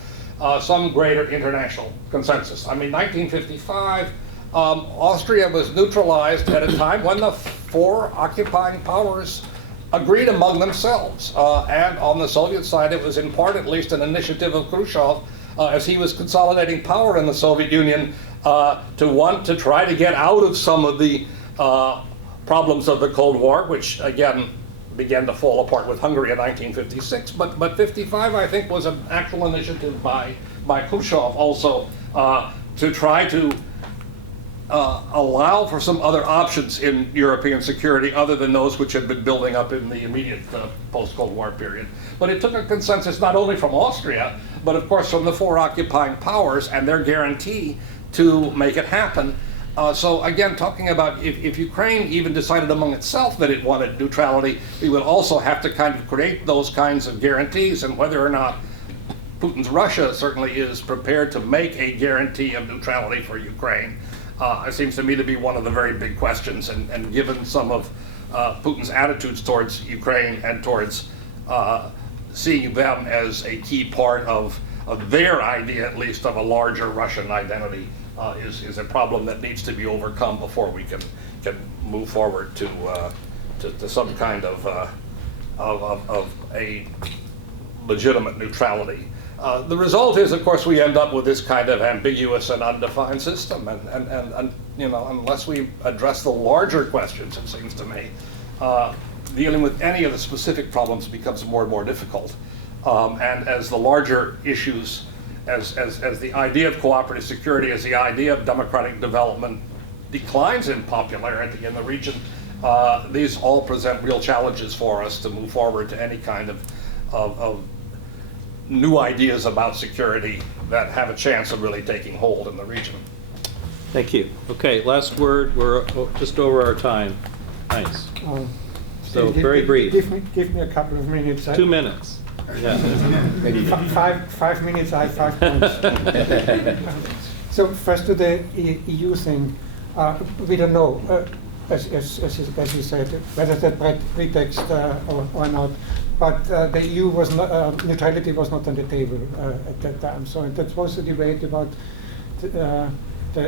some greater international consensus. I mean, 1955, Austria was neutralized at a time when the four occupying powers agreed among themselves. And on the Soviet side, it was in part at least an initiative of Khrushchev as he was consolidating power in the Soviet Union to want to try to get out of some of the problems of the Cold War, which again began to fall apart with Hungary in 1956. But 55, I think, was an actual initiative by Khrushchev also to try to allow for some other options in European security other than those which had been building up in the immediate post-Cold War period. But it took a consensus not only from Austria, but of course from the four occupying powers and their guarantee to make it happen. So again, talking about if Ukraine even decided among itself that it wanted neutrality, we would also have to kind of create those kinds of guarantees, and whether or not Putin's Russia certainly is prepared to make a guarantee of neutrality for Ukraine. It seems to me to be one of the very big questions, and given some of Putin's attitudes towards Ukraine and towards seeing them as a key part of their idea, at least, of a larger Russian identity, is a problem that needs to be overcome before we can move forward to some kind of a legitimate neutrality. The result is, of course, we end up with this kind of ambiguous and undefined system, and you know, unless we address the larger questions, it seems to me, dealing with any of the specific problems becomes more and more difficult. And as the larger issues, as the idea of cooperative security, as the idea of democratic development declines in popularity in the region, these all present real challenges for us to move forward to any kind of new ideas about security that have a chance of really taking hold in the region. Thank you. Okay, last word. We're just over our time. Nice. So very brief. Give me a couple of minutes. 2 minutes. Yeah. Maybe 5 minutes, I have 5 points. So first to the EU thing, we don't know, as you said, whether that pretext or not. But the EU was not, neutrality was not on the table at that time. So that was a debate about the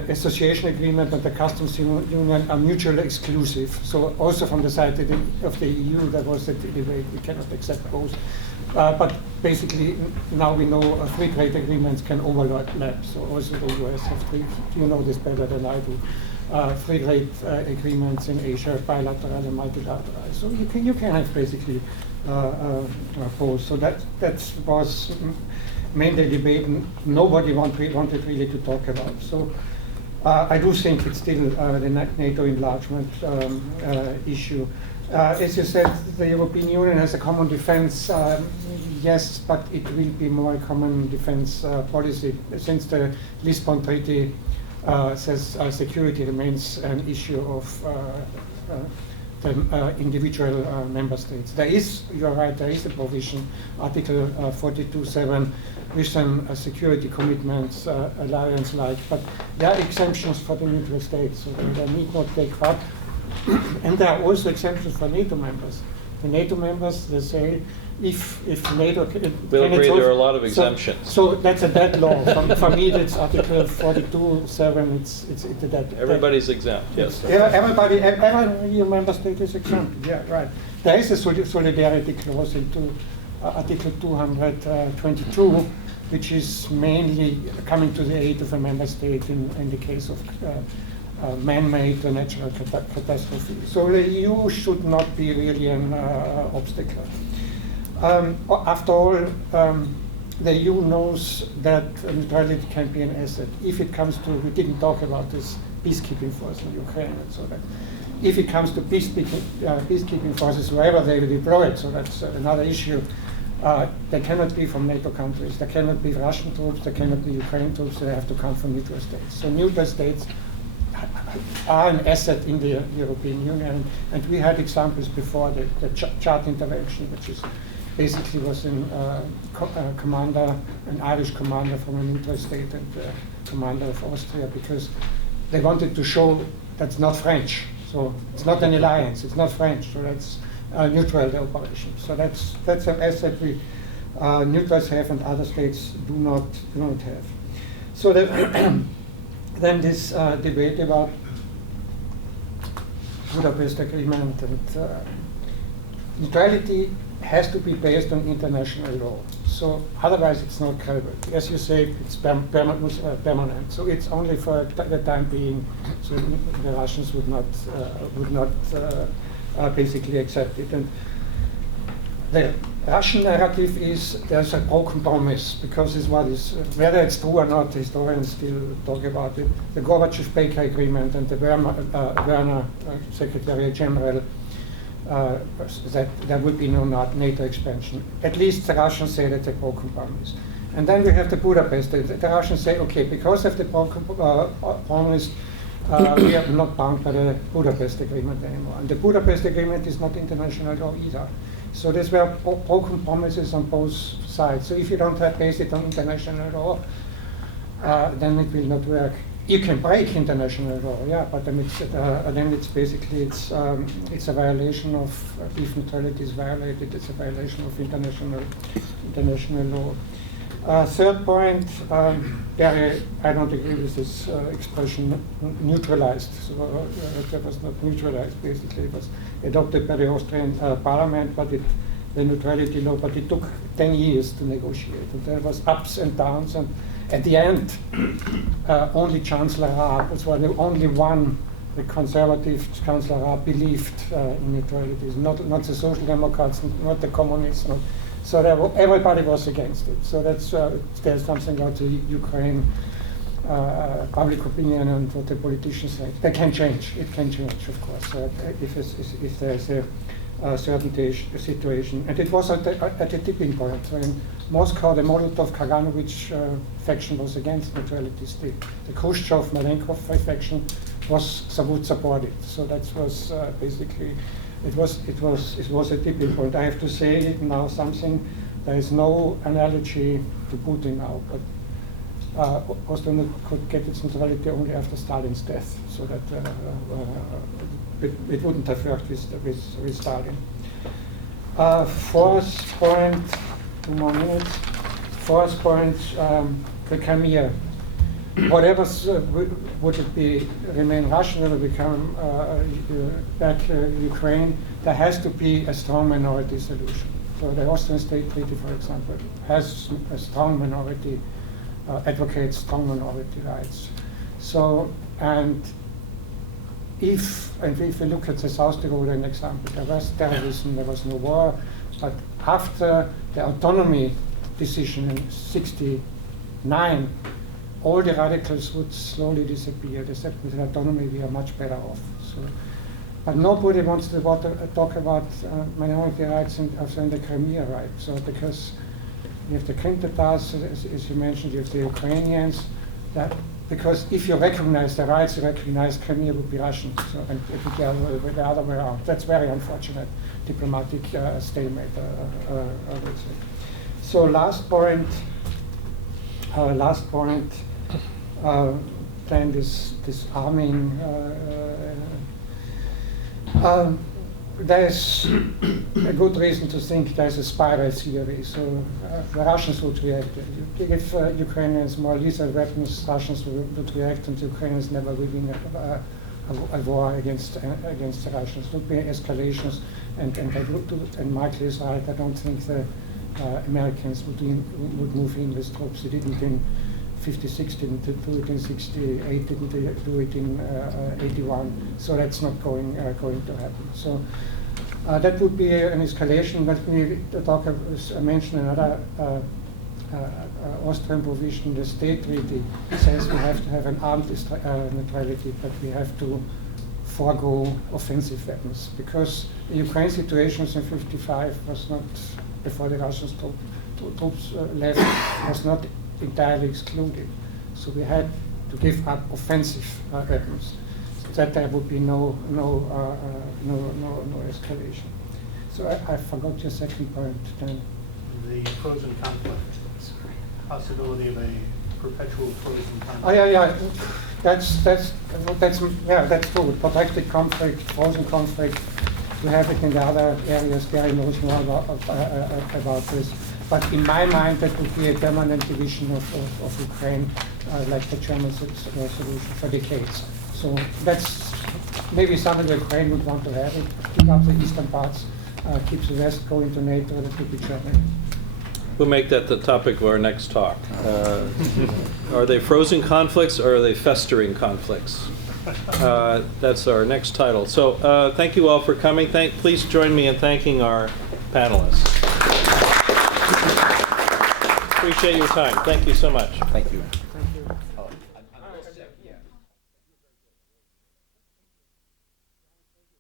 association agreement and the customs union are mutually exclusive. So also from the side of the EU, there was a debate. We cannot accept both. But basically, now we know free trade agreements can overlap. So also the US has free, you know this better than I do, free trade agreements in Asia, bilateral and multilateral. So you can have basically both. So that was mainly debate. Nobody wanted really to talk about. So I do think it's still the NATO enlargement issue. As you said, the European Union has a common defense, yes, but it will be more a common defense policy since the Lisbon Treaty says security remains an issue of the individual member states. There is, you're right, there is a provision, Article 42.7, with some security commitments, alliance-like, but there are exemptions for the neutral states, so they need not take part. And there are also exemptions for NATO members. The NATO members, they say, if NATO We'll agree there are a lot of exemptions. So that's a dead law. For me, that's Article 42.7. It's a dead. Everybody's exempt. Yes. Yeah, every EU member state is exempt. Yeah, right. There is a solidarity clause into Article 222, which is mainly coming to the aid of a member state in the case of man-made or natural catastrophe. So the EU should not be really an obstacle. After all, the EU knows that neutrality can be an asset. If it comes to, we didn't talk about this peacekeeping force in Ukraine and so that. If it comes to peacekeeping forces, wherever they will deploy it, so that's another issue. They cannot be from NATO countries. They cannot be Russian troops. They cannot be Ukraine troops. They have to come from neutral states. So neutral states are an asset in the European Union, and we had examples before the Chad intervention, which is basically was an Irish commander from a neutral state and commander of Austria, because they wanted to show that's not French, so it's not an alliance, it's not French, so that's neutral the operation. So that's an asset we neutrals have and other states do not have. So that then this debate about Budapest Agreement and neutrality has to be based on international law. So otherwise it's not credible. As you say, it's permanent. So it's only for the time being. So the Russians would not basically accept it. And the Russian narrative is there's a broken promise, because it's what is, whether it's true or not, historians still talk about it. The Gorbachev-Baker Agreement and the Werner Secretary General, that there would be no NATO expansion. At least the Russians say that's a broken promise. And then we have the Budapest. The Russians say, okay, because of the broken promise, we are not bound by the Budapest Agreement anymore. And the Budapest Agreement is not international law either. So these were broken promises on both sides. So if you don't have base it on international law, then it will not work. You can break international law, yeah, but then it's basically it's a violation of, if neutrality is violated, it's a violation of international law. Third point, I don't agree with this expression, neutralized. So that was not neutralized, basically. It was adopted by the Austrian parliament, but the neutrality law, but it took 10 years to negotiate. And there was ups and downs, and at the end, only Chancellor Raab was the only one, the conservative Chancellor Raab believed in neutrality, not the Social Democrats, not the communists, so everybody was against it. So that's there's something about the Ukraine public opinion and what the politicians say. They can change. It can change, of course, if there's a certain situation. And it was at a tipping point. So in Moscow, the Molotov-Kaganovich faction was against neutrality still. The Khrushchev-Malenkov faction would support it. So that was basically. It was a tipping point. I have to say now something. There is no analogy to Putin now, but Austria could get its neutrality only after Stalin's death, so that it wouldn't have worked with Stalin. Fourth point, 2 more minutes. Fourth point, the Crimea. Whatever would it be, remain Russian or become back Ukraine, there has to be a strong minority solution. So the Austrian State Treaty, for example, has a strong minority, advocates strong minority rights. So, and if we look at the South Tyrolian example, there was terrorism, there was no war, but after the autonomy decision in '69, all the radicals would slowly disappear. They said with autonomy we are much better off. So, but nobody wants to talk about minority rights in the Crimea, right? So because you have the Krim Tatars, as you mentioned, you have the Ukrainians. Because if you recognize the rights, you recognize Crimea would be Russian. So, and it would be the other way around. That's very unfortunate diplomatic stalemate, I would say. So last point. Then this arming. There's a good reason to think there's a spiral theory. So the Russians would react. You give Ukrainians more lethal weapons, Russians would react, and Ukrainians never will win a war against the Russians. It would be escalations, and Michael is right. I don't think the Americans would move in with troops. They didn't in 56, didn't do it in 68, didn't do it in 81. So that's not going to happen. So that would be an escalation. Let me mention another Austrian provision. The state treaty says we have to have an armed neutrality, but we have to forego offensive weapons, because the Ukraine situations in '55 was not, before the Russians troops left, was not entirely excluded. So we had to give up offensive weapons, so that there would be no escalation. So I forgot your second point then. The frozen conflict, possibility of a perpetual frozen conflict. Oh yeah. That's true. Protracted conflict, frozen conflict. We have it in the other areas. Gary knows more about this. But in my mind, that would be a permanent division of Ukraine, like the German solution for decades. So that's maybe some of the Ukraine would want to have it, keep up the eastern parts, keep the West going to NATO, that would be Germany. We'll make that the topic of our next talk. Are they frozen conflicts or are they festering conflicts? That's our next title. So thank you all for coming. Please join me in thanking our panelists. Appreciate your time. Thank you so much. Thank you.